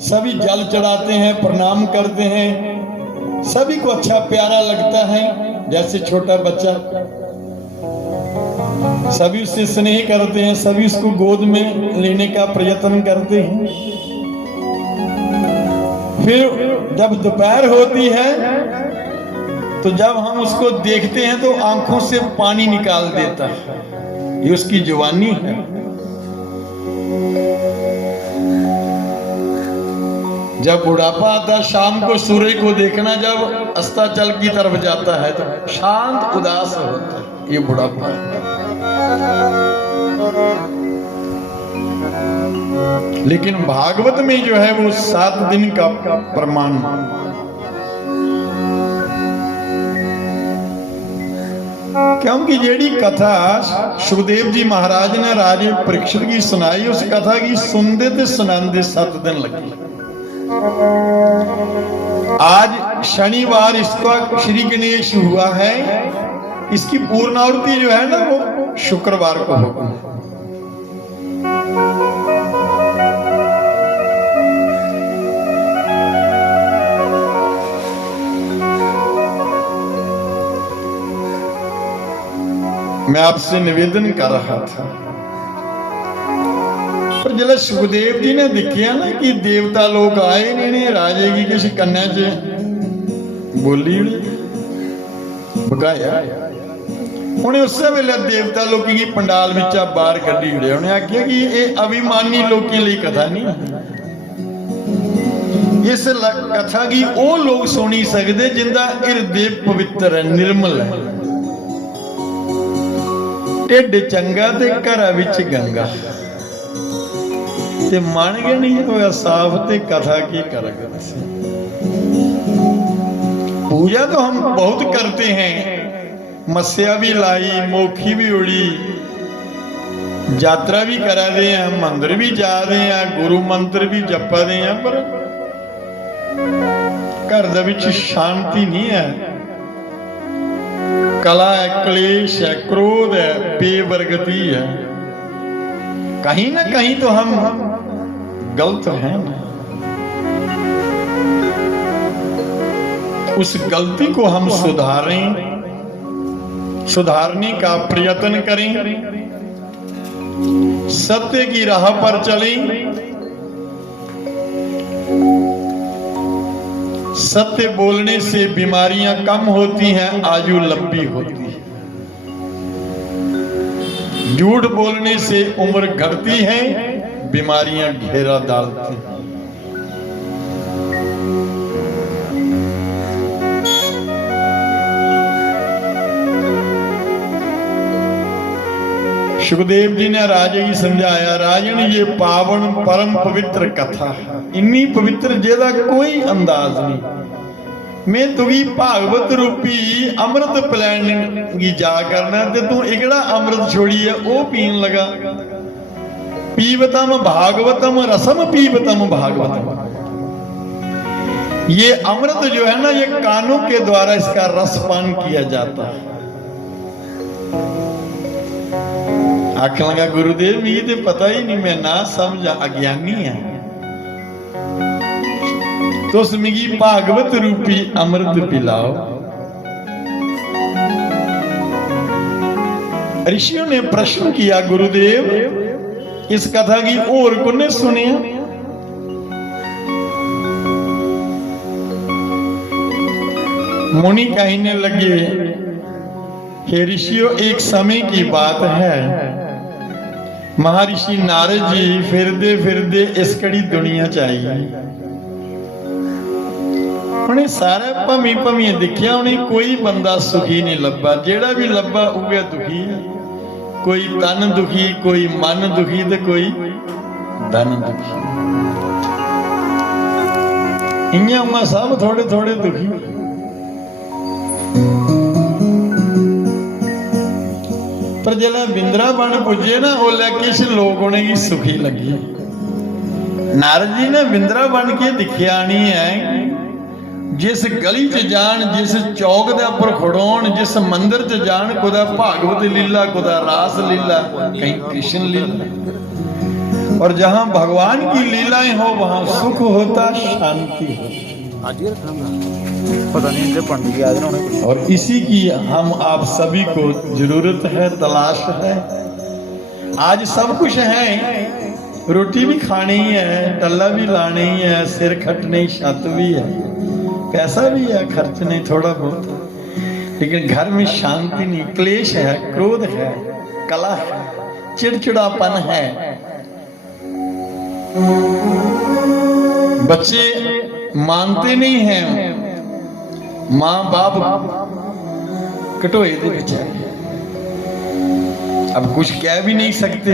सभी जल चढ़ाते हैं, प्रणाम करते हैं, सभी को अच्छा प्यारा लगता है, जैसे छोटा बच्चा, सभी उससे स्नेह करते हैं, सभी उसको गोद में लेने का प्रयत्न करते हैं। फिर जब दोपहर होती है तो जब हम उसको देखते हैं तो आंखों से पानी निकाल देता है, ये उसकी जवानी है। जब बुढ़ापा आता, शाम को सूर्य को देखना जब अस्ताचल की तरफ जाता है तो शांत उदास होता है, ये बुढ़ापा है। लेकिन भागवत में जो है वो 7 दिन का प्रमाण, क्योंकि जेड़ी कथा सुखदेव जी महाराज ने राजे परीक्षित की सुनाई, उस कथा की सुनते ते सुनाते 7 दिन लगे। आज शनिवार इसका श्री गणेश हुआ है, इसकी पूर्णाहुति जो है ना वो शुक्रवार को होगी। मैं आपसे निवेदन कर रहा था, पर जब सुखदेव जी ने देखिया ना कि देवता लोग आए ने राजे की किसी कन्या च बोली बकाया, उन्हें उस वेले देवता लोग की पंडाल विचा बाहर कढ़ी उड़े, उन्हें आख्या कि ये अभिमानी लोगों लिए कथा नहीं, इस कथा की वो लोग सुनी सकते जिंदा हृदय पवित्र है, निर्मल है, ढिड चंगा ते घर विच गंगा, ते मन गया नहीं होया साफ ते कथा की कर। पूजा तो हम बहुत करते हैं, मस्या भी लाई, मोखी भी उड़ी, यात्रा भी करा दे हैं, मंदिर भी जा रहे हैं, गुरु मंत्र भी जपा दे हैं, पर घर दे विच शांति नहीं है, कला है, क्लेश है, क्रोध है, बेबरगति है, कहीं ना कहीं तो हम गलत हैं ना। उस गलती को हम सुधारें, सुधारने का प्रयत्न करें, सत्य की राह पर चलें, सत्य बोलने से बीमारियां कम होती हैं, आयु लंबी होती है, झूठ बोलने से उम्र घटती है, बीमारियां घेरा डालती हैं। सुखदेव जी ने राजे की समझाया, राजन ये पावन परम पवित्र कथा है, इन्नी पवित्र जेदा कोई अंदाज नहीं। मैं तुगी भागवत रूपी अमृत पिलानी जा करना, ते तू इकड़ा अमृत छोड़ी है वो पीन लगा। पीवतम भागवतम रसम पीवतम भागवतम, ये अमृत जो है ना ये कानों के द्वारा इसका रसपान किया जाता है। आख लगा गुरुदेव मुझे तो पता ही नहीं, मैं ना समझा, अज्ञानी है, तो मिगी भागवत रूपी अमृत पिलाओ। ऋषियों ने प्रश्न किया, गुरुदेव इस कथा की और कोने सुने? मुनि कहने लगे, हे ऋषियों एक समय की बात है, महर्षि नारद जी फिरदे फिरदे इस कड़ी दुनिया चाहिए, उन्हें सारे भमी भमी दिखिया, उन्हें कोई बंदा सुखी नहीं लब्बा, जेड़ा भी लब्बा उगे दुखी है, कोई तन दुखी, कोई मन दुखी, तो कोई धन दुखी, इं सब थोड़े थोड़े दुखी। पर जला बिंद्रावन पुजे ना ओला किस लोग होने की सुखी लगी। नारद जी ने बिंद्रावन के दिखिया नहीं है, जिस गली च जान, जिस चौक दे उपर खड़ोन, जिस मंदिर च जान, कुदा भागवत लीला, कुदा रास लीला, कहीं कृष्ण लीला। और जहां भगवान की लीलाएं हो वहां सुख होता, शांति होती। पता नहीं इनके पंडित याद ना होने। और इसी की हम आप सभी को जरूरत है, तलाश है। आज सब कुछ है, रोटी भी खानी है, टल्ला भी लानी है, सिर खटने, छत भी है, पैसा भी है, खर्च नहीं थोड़ा बहुत, लेकिन घर में शांति नहीं, क्लेश है, क्रोध है, कला है, चिड़चिड़ापन है। बच्चे मानते नहीं हैं, मां बाप कटोए दे बेचारे, अब कुछ कह भी नहीं सकते।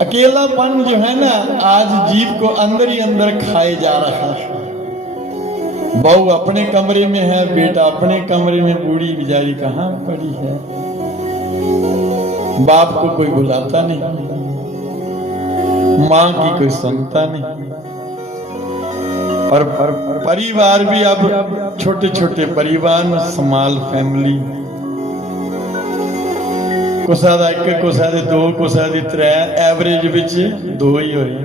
अकेलापन जो है ना, आज जीव को अंदर ही अंदर खाए जा रहा है। बहू अपने कमरे में है, बेटा अपने कमरे में, बूढ़ी बेचारी कहाँ पड़ी है, बाप को कोई बुलाता नहीं, मां की कोई सुनता नहीं। और परिवार भी अब छोटे छोटे परिवार में, स्मॉल फैमिली, कुसा दा एक, कुसा दे दो, कुसा दी त्रै, एवरेज विच दो ही होए।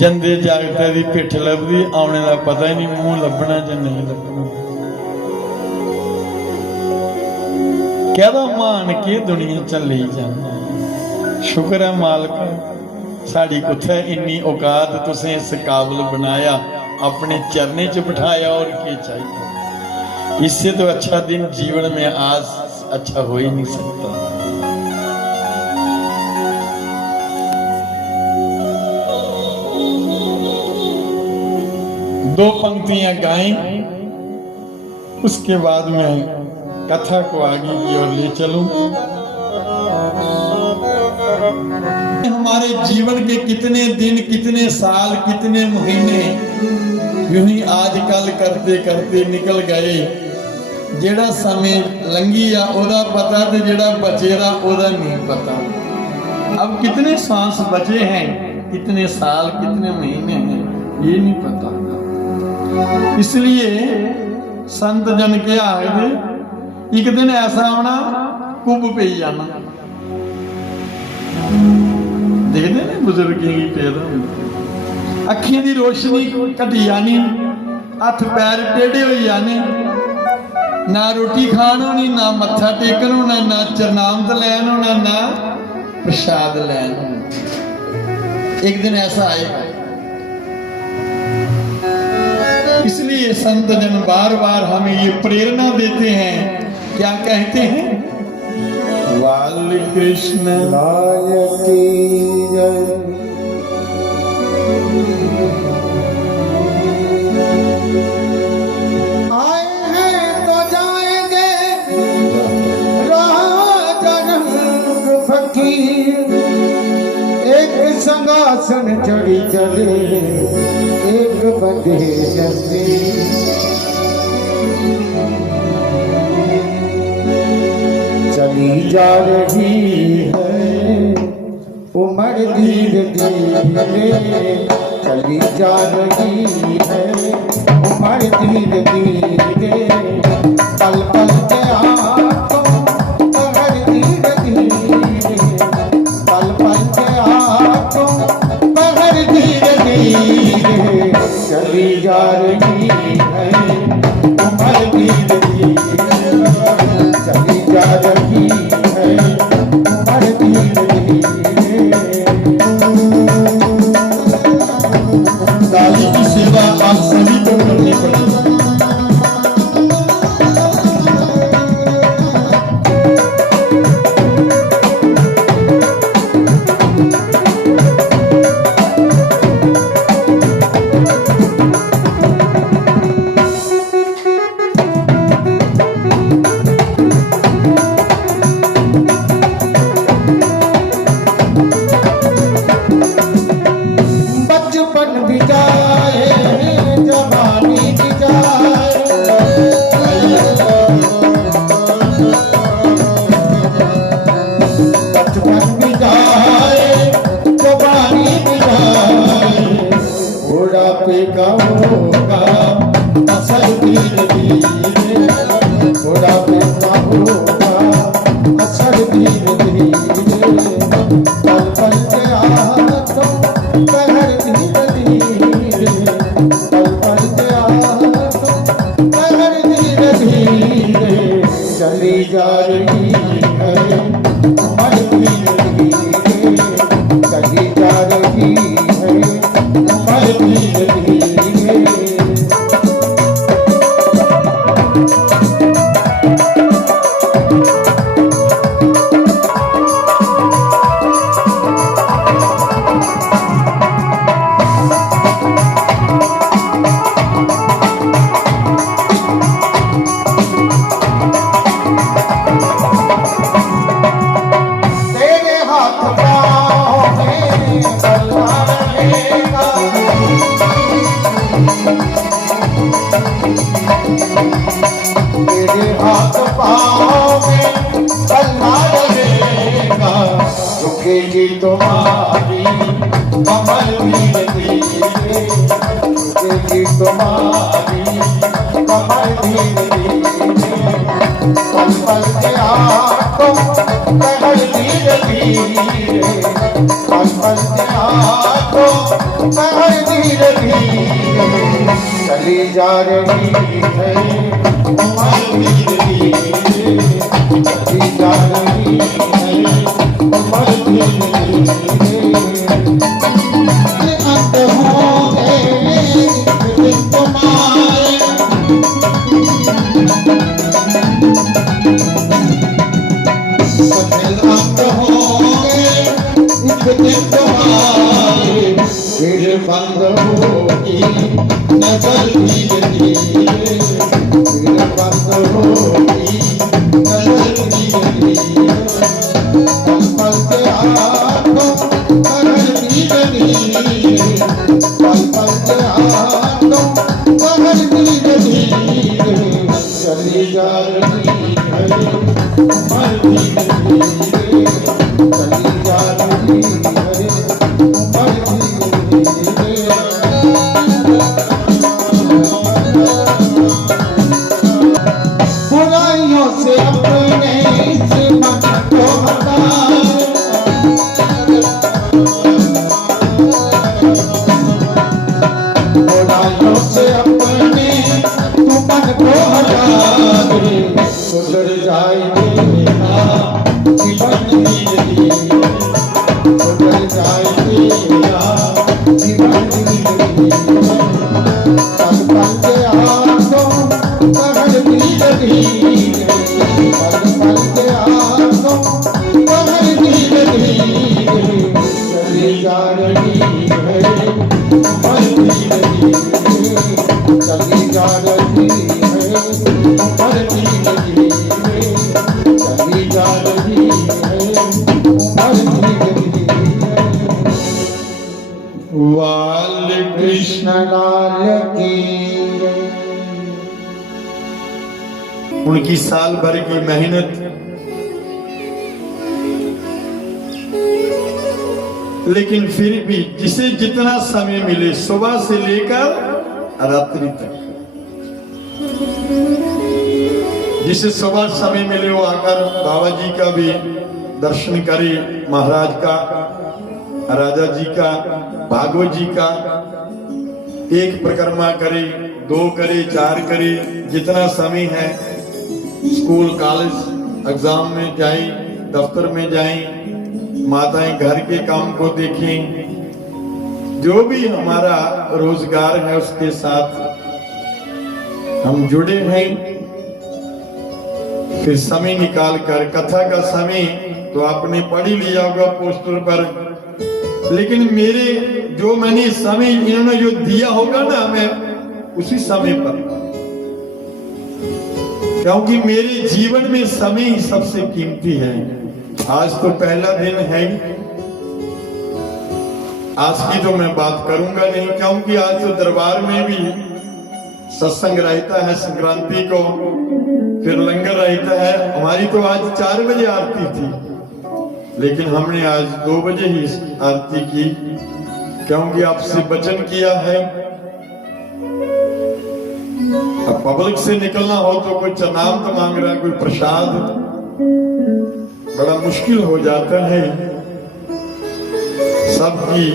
जंदे जागते दी पिठ लभदी, आने का पता ही नहीं मुंह लभना जां नहीं लभना। कहदा मान के दुनिया चली जाना। शुक्र है मालक साड़ी कुत्थे इन्नी औकात तुसें इस काबिल बनाया, अपने चरने च बिठाया, और क्या चाहिए। इससे तो अच्छा दिन जीवन में आज अच्छा हो ही नहीं सकता। दो पंक्तियां गाएं, उसके बाद में कथा को आगे की ओर ले चलूं। हमारे जीवन के कितने दिन, कितने साल, कितने महीने यूं ही आजकल करते करते निकल गए। जेड़ा समय लंघी आ ओदा पता, ते जेड़ा बचेरा ओदा नहीं पता। अब कितने सांस बचे हैं, कितने साल, कितने महीने हैं, ये नहीं पता। इसलिए संत जन के आगे एक दिन ऐसा आना, कुब पे जाना। देखते ने बुजुर्गों की पैदा, अखियों की रोशनी घटी जानी, हथ पैर टेढ़े हो जाने, ना रोटी खान होनी, ना मत्था टेकन होना, ना चरनामत लैन होना, ना प्रसाद लैन होना। एक दिन ऐसा आएगा। इसलिए संत जन बार बार हमें ये प्रेरणा देते हैं, क्या कहते हैं? बाल कृष्ण लाल की जय। आए हैं तो जाएंगे राजा रंग फकीर, एक संगासन चढ़ी चले, एक बंधे जंजीर। चली जा रही है उम्र धीरे धीरे, चली जा रही है उम्र धीरे धीरे, पल पल के आंखों पहर धीरे धीरे, पल पल के आंखों पहर धीरे धीरे, चली जा रही है उम्र धीरे धीरे, चली जा रही है उम्र धीरे धीरे। दादी की सेवा आप सभी को करनी पड़ेगी। पैदा होगा असल धीरे धीरे, थोड़ा पैदा होगा असल धीरे धीरे, पल पल के आंखों कहर धीरे धीरे, पल पल के आंखों कहर धीरे धीरे, चली जा रही है उम्र धीरे धीरे, चली जा रही है उम्र धीरे धीरे। तेरे हाथ पाँव में बल्ला रहेगा, तेरे हाथ पाँव में बल्ला रहेगा, झुकेगी तुम्हारी कमर धीरे धीरे, झुकेगी तुम्हारी कमर धीरे धीरे, पल पल के आंखों कहर धीरे धीरे, पल पल के आंखों कहर धीरे धीरे, चली जा रही है उम्र धीरे धीरे, चली जा रही है उम्र धीरे धीरे। अंत होंगे दिन तुम्हारे, अंत होंगे एक दिन तुम्हारे, फिर बंद होगी नजर धीरे धीरे, फिर बंद होगी नजर धीरे धीरे, पल पल के आंखों कहर धीरे धीरे, पल पल के आंखों कहर धीरे धीरे, चली जा रही है उम्र धीरे धीरे, चली जा रही है उम्र धीरे धीरे। बुराइयों से अपने से मन को हटाए, बुराइयों से अपने तू मन को हटा दे, सुधर जाएगा जीवन धीरे धीरे, सुधर जाएगा जीवन धीरे धीरे, पल पल के आंखों कहर धीरे धीरे, पल पल के आंखों कहर धीरे धीरे, चली जा रही है उम्र धीरे धीरे, चली जा रही है उम्र धीरे धीरे, चली जा रही है उम्र धीरे धीरे। वाल कृष्ण लाल की उनकी साल भर की मेहनत, लेकिन फिर भी जिसे जितना समय मिले सुबह से लेकर रात्रि तक, जिसे सुबह समय मिले वो आकर बाबा जी का भी दर्शन करे, महाराज का, राजा जी का, भागवत जी का, एक परिक्रमा करे, 2 करे, 4 करे, जितना समय है। स्कूल कॉलेज एग्जाम में जाएं, दफ्तर में जाएं, माताएं घर के काम को देखें, जो भी हमारा रोजगार है उसके साथ हम जुड़े हैं। फिर समय निकाल कर कथा का समय तो आपने पढ़ ही लिया होगा पोस्टर पर, लेकिन मेरे जो मैंने समय इन्होंने जो दिया होगा ना मैं उसी समय पर, क्योंकि मेरे जीवन में समय ही सबसे कीमती है। आज तो पहला दिन है, आज की तो मैं बात करूंगा नहीं, क्योंकि आज तो दरबार में भी सत्संग रहता है संक्रांति को, फिर लंगर रहता है। हमारी तो आज 4 बजे आरती थी, लेकिन हमने आज 2 बजे ही आरती की, क्योंकि आपसे वचन किया है अब पब्लिक से निकलना हो तो कोई चनाम तो मांग रहा है, कोई प्रसाद, बड़ा मुश्किल हो जाता है। सबकी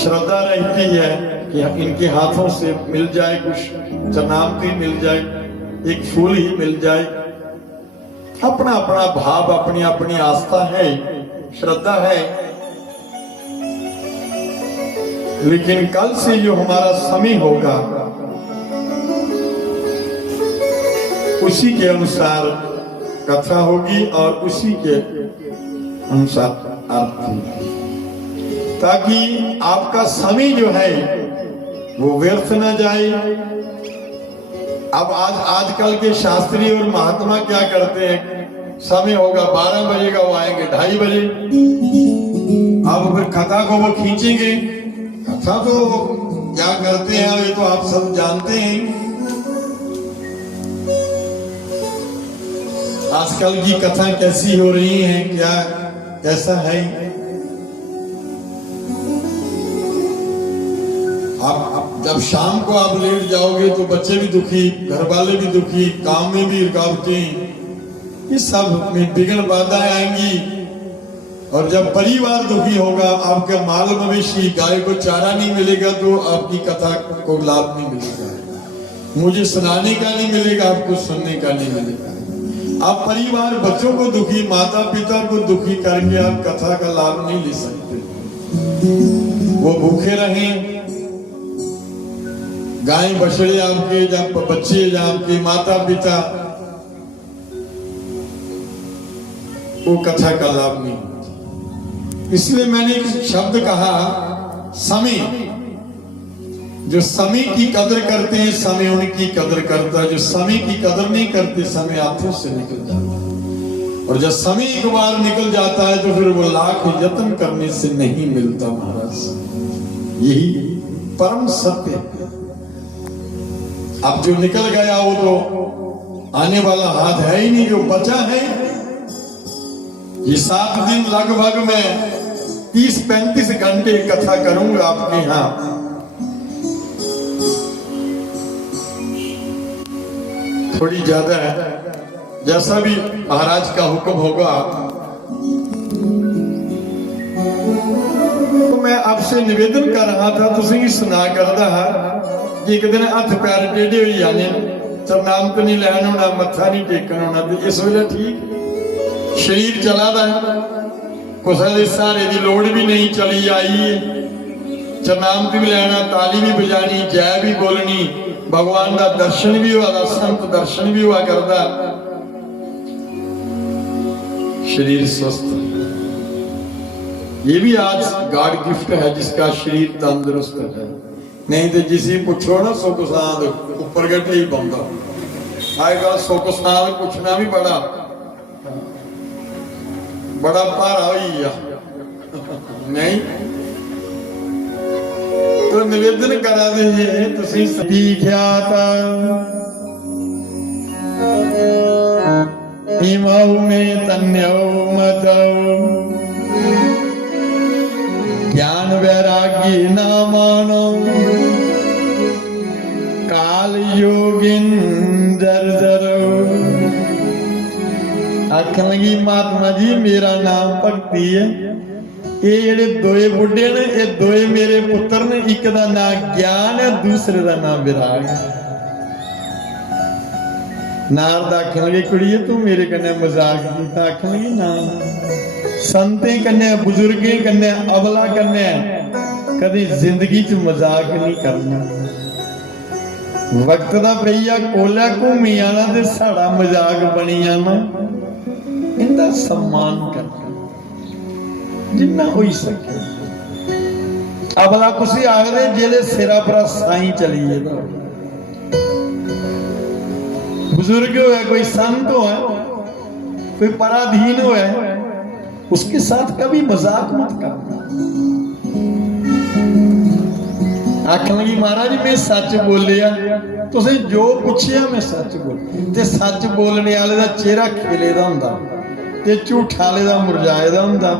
श्रद्धा रहती है कि इनके हाथों से मिल जाए, कुछ चनामती मिल जाए, एक फूल ही मिल जाए। अपना अपना भाव, अपनी अपनी आस्था है, श्रद्धा है। लेकिन कल से जो हमारा समय होगा उसी के अनुसार कथा होगी और उसी के अनुसार अर्थ होगी, ताकि आपका समय जो है वो व्यर्थ न जाए। अब आजकल के शास्त्री और महात्मा क्या करते हैं, समय होगा 12 बजे का, वो आएंगे 2:30 बजे। अब फिर कथा को वो खींचेंगे। कथा तो क्या करते हैं ये तो आप सब जानते हैं। आजकल की कथा कैसी हो रही है, क्या कैसा है। आप जब शाम को आप लेट जाओगे तो बच्चे भी दुखी, घर वाले भी दुखी, काम में भी रुकावटें, ये सब में विघ्न बाधाएं आएंगी। और जब परिवार दुखी होगा, आपके माल मवेशी गाय को चारा नहीं मिलेगा तो आपकी कथा को लाभ नहीं मिलेगा, मुझे सुनाने का नहीं मिलेगा, आपको सुनने का नहीं मिलेगा। आप परिवार बच्चों को दुखी, माता पिता को दुखी करके आप कथा का लाभ नहीं ले सकते। वो भूखे रहें, गाय बछड़े आपके, जब बच्चे आपके, माता पिता, वो कथा का लाभ नहीं। इसलिए मैंने एक शब्द कहा, समय। जो समय की कदर करते हैं, समय उनकी कदर करता है। जो समय की कदर नहीं करते, समय हाथों से निकल जाता है। और जब समय एक बार निकल जाता है तो फिर वो लाख यत्न करने से नहीं मिलता महाराज। यही परम सत्य है। अब जो निकल गया वो तो आने वाला हाथ है ही नहीं। जो बचा है, ये 7 दिन लगभग मैं 30-35 घंटे कथा करूंगा आपके यहाँ। थोड़ी ज्यादा है, जैसा भी महाराज का हुक्म होगा। तो मैं आपसे निवेदन कर रहा था, तुसी भी सुना करदा है। एक दिन हथ पैर टेढ़े हो जाने, चरनाम तो नहीं लैन होना, मत्था नहीं टेकन होना। इस वेले ठीक शरीर चला दा, कुसै दे सहारे की लोड़ भी नहीं, चली आई। चरनाम भी लैना, ताली भी बजानी, जय भी बोलनी, भगवान का दर्शन भी हुआ, संत दर्शन भी हुआ करता, शरीर स्वस्थ। ये भी आज गॉड गिफ्ट है, जिसका शरीर तंदुरुस्त है। नहीं तो जिसी पूछो ना सुख सांद ऊपर गड्ढे ही पाਉਂਦਾ। आएगा सुख सांद पूछना भी बड़ा भारा हुई है। नहीं तो निवेदन करा दे, तुसी ख्यात हिमऊ में तन्यौ मतौ ज्ञान वैरागी न मानो काल योगिन जर्जरो। आखन लगी महात्मा जी मेरा नाम भक्ति है। ये जेडे दोए बुढ़े ने, ये दोए मेरे पुत्र ने, एक दा नाम ज्ञान है, दूसरे दा नाम विराग है। नारद आखन लगे कुड़िए तू मेरे कन्ने मजाक कीता। आखन लगी ना, संते कन्ने, बुजुर्गे कन्ने, अबला कन्ने कदी जिंदगी च मजाक नहीं करना। वक्त दा भैया कोला घूमी आना ते साड़ा मजाक बनी जाना। इनका सम्मान करना जिन्ना हो सके। अबला कुछ आखदे जेदे सिरा पर साई चलीए। बुजुर्ग हो, कोई संत हो, कोई पराधीन हो, उसके साथ कभी मजाक मत करना। आखन लगी महाराज मैं सच बोलिया, तुसें जो पूछिया मैं सच बोल। ते सच बोलने वाले दा चेहरा खिले दा हुंदा ते झूठ वाले दा मुरझाए दा हुंदा।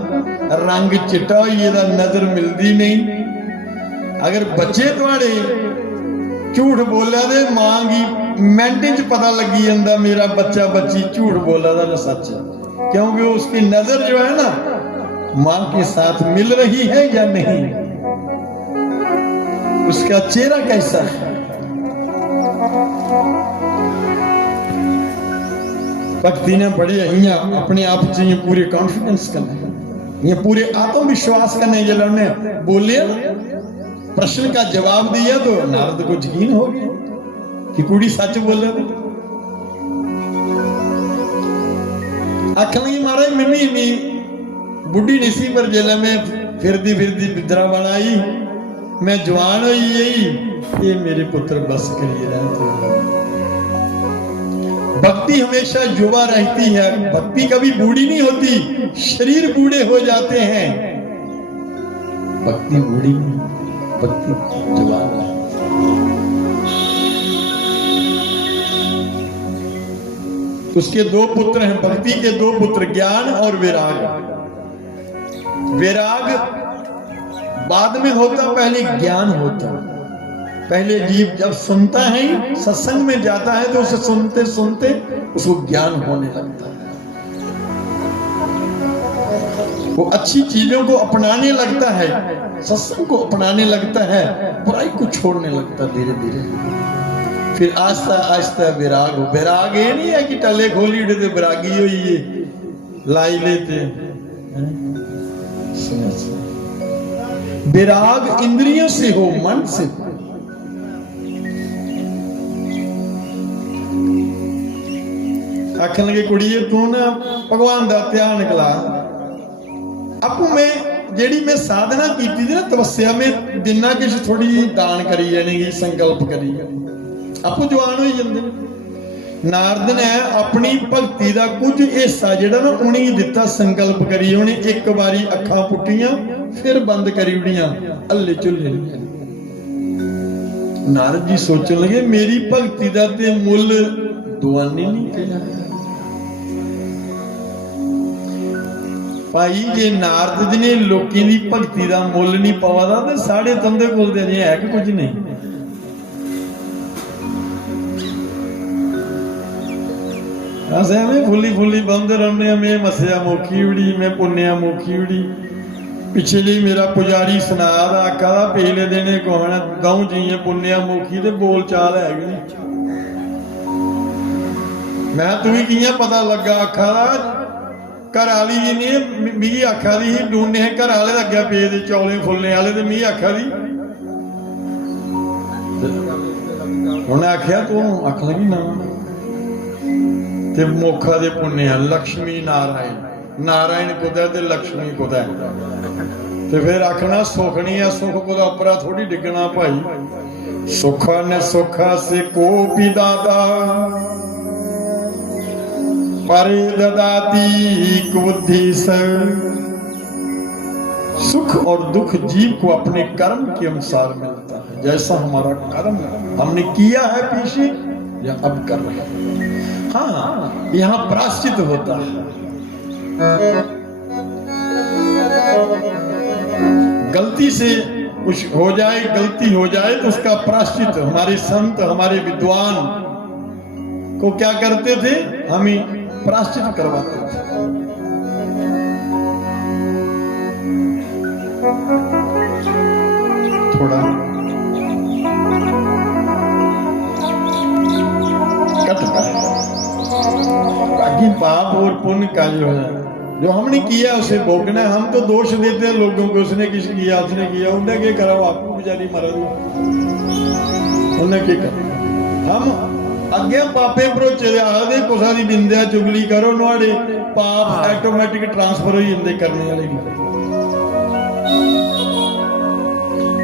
रंग चिट्टा होइए दा नजर मिलदी नहीं। अगर बच्चे तुहाडे झूठ बोलिया ते मां गी मिनट च पता लगी जाता मेरा बच्चा बच्ची झूठ बोला था ना सच, क्योंकि उसकी नजर जो है ना मां के साथ मिल रही है या नहीं, उसका चेहरा कैसा है। भक्ति ने बड़े इं अपने आप च पूरे कॉन्फिडेंस करने, ये पूरे आत्मविश्वास करने, जब उन्हें बोले प्रश्न का जवाब दिया तो नारद को यकीन हो गया कि कुड़ी सच बोल रही। आख लगी महाराज मिमी इन्नी बुढ़ी नहीं सी, पर जिले में फिरदी फिरदी बिदरा बनाई मैं जवान हो गई, ये मेरे पुत्र बस करिए रहते। भक्ति हमेशा युवा रहती है, भक्ति कभी बूढ़ी नहीं होती, शरीर बूढ़े हो जाते हैं, भक्ति बूढ़ी नहीं, भक्ति जवान है। उसके दो पुत्र हैं, भक्ति के दो पुत्र, ज्ञान और विराग। विराग बाद में होता, पहले ज्ञान होता। पहले जीव जब सुनता है, सत्संग में जाता है, तो उसे सुनते सुनते उसको ज्ञान होने लगता है, वो अच्छी चीजों को अपनाने लगता है, सत्संग को अपनाने लगता है, बुराई को छोड़ने लगता धीरे धीरे। फिर आस्ता आस्ता विराग हो। विराग ये नहीं है कि टले खोली उड़े विरागी हो ये लाई लेते। विराग इंद्रियों से हो, मन से हो। आखन लगे कुड़िए तू ना भगवान का ध्यान कला, आपू में जेड़ी मैं साधना की थी ना, तपस्या में दिना किश थोड़ी दान करी जाएगी, संकल्प करी आपू जवान हो जाते। नारद ने अपनी भक्ति का कुछ हिस्सा जेड़ा ना उन्हें दिता, संकल्प करी, उन्हें एक बारी अखां पुट्टियां फिर बंद करी उड़ियां, अल्ले चुल्ले। नारद जी सोचन लगे मेरी भक्ति का ते मुल दुआनी नहीं किया। भाई जे नारद जी ने लोगों की भक्ति का मुल नहीं पवादा तो साढ़े तंदे कोल ते है कि कुछ नहीं। अस एवं फुली फुली बंद रहने, मैं मसिया मोखी उड़ी, मैं पुन्या मोखी उड़ी। पिछले जी मेरा पुजारी सुनाद आखा दा पिछले दिन कौन गाँव जी पुन्या मोखी ते बोल चाल है नहीं। मैं तुम्हें किया पता लगा आखा दा घर आली जी ने मिगी आखा दी डूने घर आले अगे पे दे चौले फुलने वाले ते मिगी आखा दी उन्हें आख्या तू आख लगी ना ते मोखा दे पुण्य लक्ष्मी नारायण, नारायण कुदा ते लक्ष्मी कुदा ते फिर आखना सुख नहीं है, सुख कुदा उपरा थोड़ी डिगना भाई। सुखा ने सुखा से को भी दादा परे ददाती बुद्धि से। सुख और दुख जीव को अपने कर्म के अनुसार मिलता है, जैसा हमारा कर्म हमने किया है पीछे या अब कर रहे हैं। हाँ, यहाँ प्रायश्चित होता है। गलती से कुछ हो जाए, गलती हो जाए तो उसका प्रायश्चित हमारे संत, हमारे विद्वान को क्या करते थे, हमें प्रायश्चित करवाते थे। थोड़ा कटता है बाकी पाप और पुण्य का जो हमने किया उसे भोगना है। हम तो दोष देते हैं लोगों को, उसने किस किया, उसने किया, उन्हें क्या करा, आपको बेचारी मर उन्हें क्या करा। हम अगे पापे भरोचे आखते कुसा की निंदा चुगली करो, नुआड़े पाप ऑटोमैटिक ट्रांसफर हो जाते करने वाले।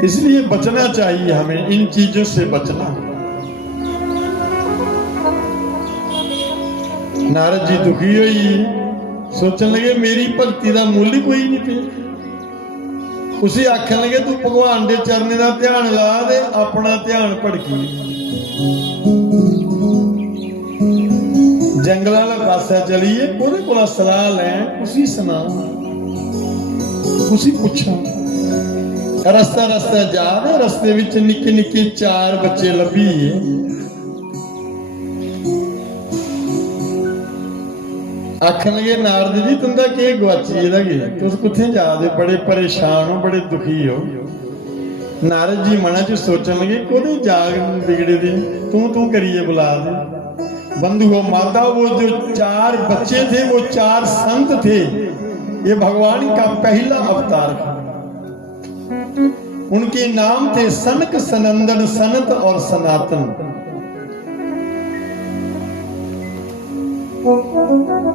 इसलिए बचना चाहिए, हमें इन चीजों से बचना। नारद जी दुखी हुई, सोचने लगे मेरी भक्ति का मूल ही कोई नहीं पे। उसे आखन लगे तू भगवान के चरने का ध्यान ला दे, अपना ध्यान भड़की जंगल वाला पासा चलीए, ओदे कोला सलाह लें, उसी सुना, उसी पूछा। रस्ता रस्ता जा रहे, रस्ते विच निक्के निक्के चार बच्चे लभी। आखन लगे नारद जी तुंदा के गुआची लगे तुस कुत्थे जा दे बड़े परेशान हो बड़े दुखी हो। नारद जी मना च सोचन लगे कोदे जाग बिगड़े दे तू करिए बुला दे। बंधु हो माता वो जो 4 बच्चे थे वो 4 संत थे, ये भगवान का पहला अवतार था। उनके नाम थे सनक सनंदन सनत और सनातन।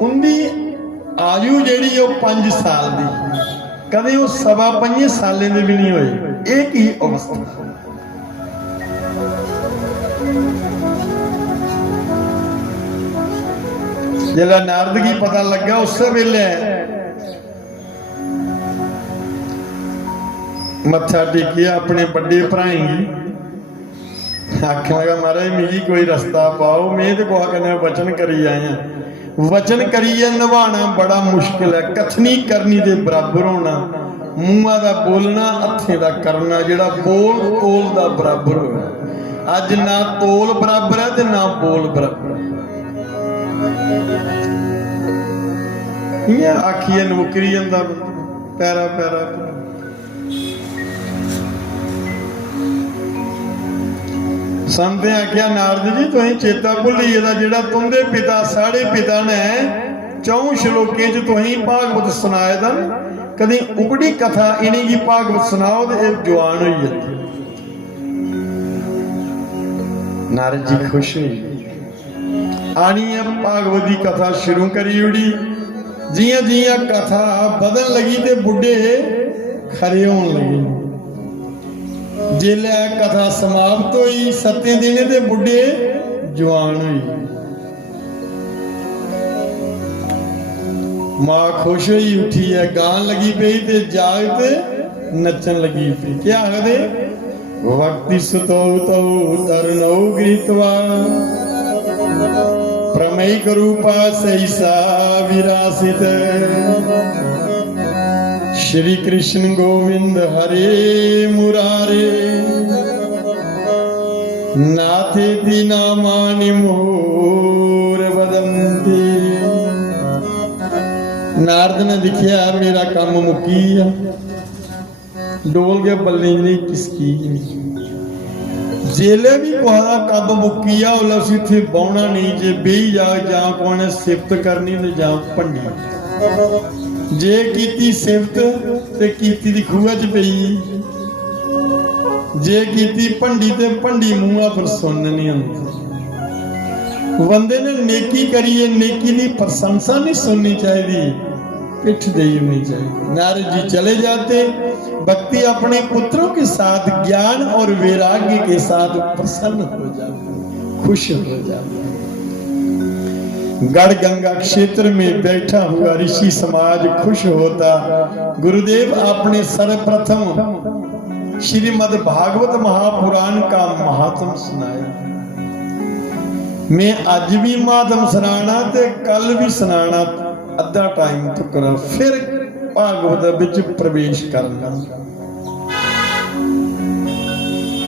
उनकी आयु जेड़ी 5 साल दी, कदे वो 5.25 साले दे भी नहीं होए, एक ही अवस्था। जला नारद की पता लगा उस वेले मत्था टेकिया अपने बड़े भराएंगी, आखन लगा महाराज मिगी कोई रास्ता पाओ, मैं तो कहा करने वचन करी आया। वचन करिए निभाना बड़ा मुश्किल है, कथनी करनी दे बराबर होना, मूंहा दा बोलना हत्थे दा करना, जेड़ा बोल तोल दा बराबर होया। अज ना तोल बराबर है ते ना बोल बराबर है। आखिए नौकरी जांदा पैरा पैरा संत आख्या नारद जी तुसीं चेता भुल्ली गेदा जेड़ा तुंदे पिता साढ़े पिता ने 4 श्लोकें च तुसीं भागवत सुनाए दा, कदी उगड़ी कथा इन्हीं की भागवत सुनाओ तो ये जवान हो जाती। नारद जी खुश हुई, आनी है भागवत की कथा शुरू करी उड़ी। जियां जियां कथा बदन लगी ते बुढ़े खरे होन लगे। जिले कथा समाप्त हुई 7 दिन ते बुढ़े जवान हुई। मां खुश हुई उठी है, गान लगी पई ते जागते नचन लगी पई। क्या आखदे वक्ति सुतो तो तरनौ गृहीत्वा प्रमेय रूपा सैसा विरासित श्री कृष्ण गोविंद हरे मुरारे नाथे नामानि मोर बदंती। नारद ने दिखिया मेरा काम मुकी है, डोल के बल्ले नहीं किसकी जेले भी कोहा कब मुकी आ उस इत्थे बौना नहीं, जे बेही जा कोने सिफत करनी ते जा भंडी। जे कीती सिफत ते कीती दी खूह च पई, जे कीती भंडी ते भंडी मूंहा पर सुन नहीं आती। बंदे ने नेकी करिए, नेकी दी प्रशंसा नहीं सुननी चाहिए, पिठ देनी नहीं चाहिए। नारद जी चले जाते, भक्ति अपने पुत्रों के साथ ज्ञान और वैराग्य के साथ प्रसन्न हो जाते, खुश हो जाते। गढ़ गंगा क्षेत्र में बैठा हुआ ऋषि समाज खुश होता। गुरुदेव आपने सर्वप्रथम श्रीमद् भागवत महापुराण का महात्म सुनाया। मैं अज भी महात्म सुनाना ते कल भी सुनाना, अद्धा टाइम तो करा फिर भागवत विच प्रवेश करना।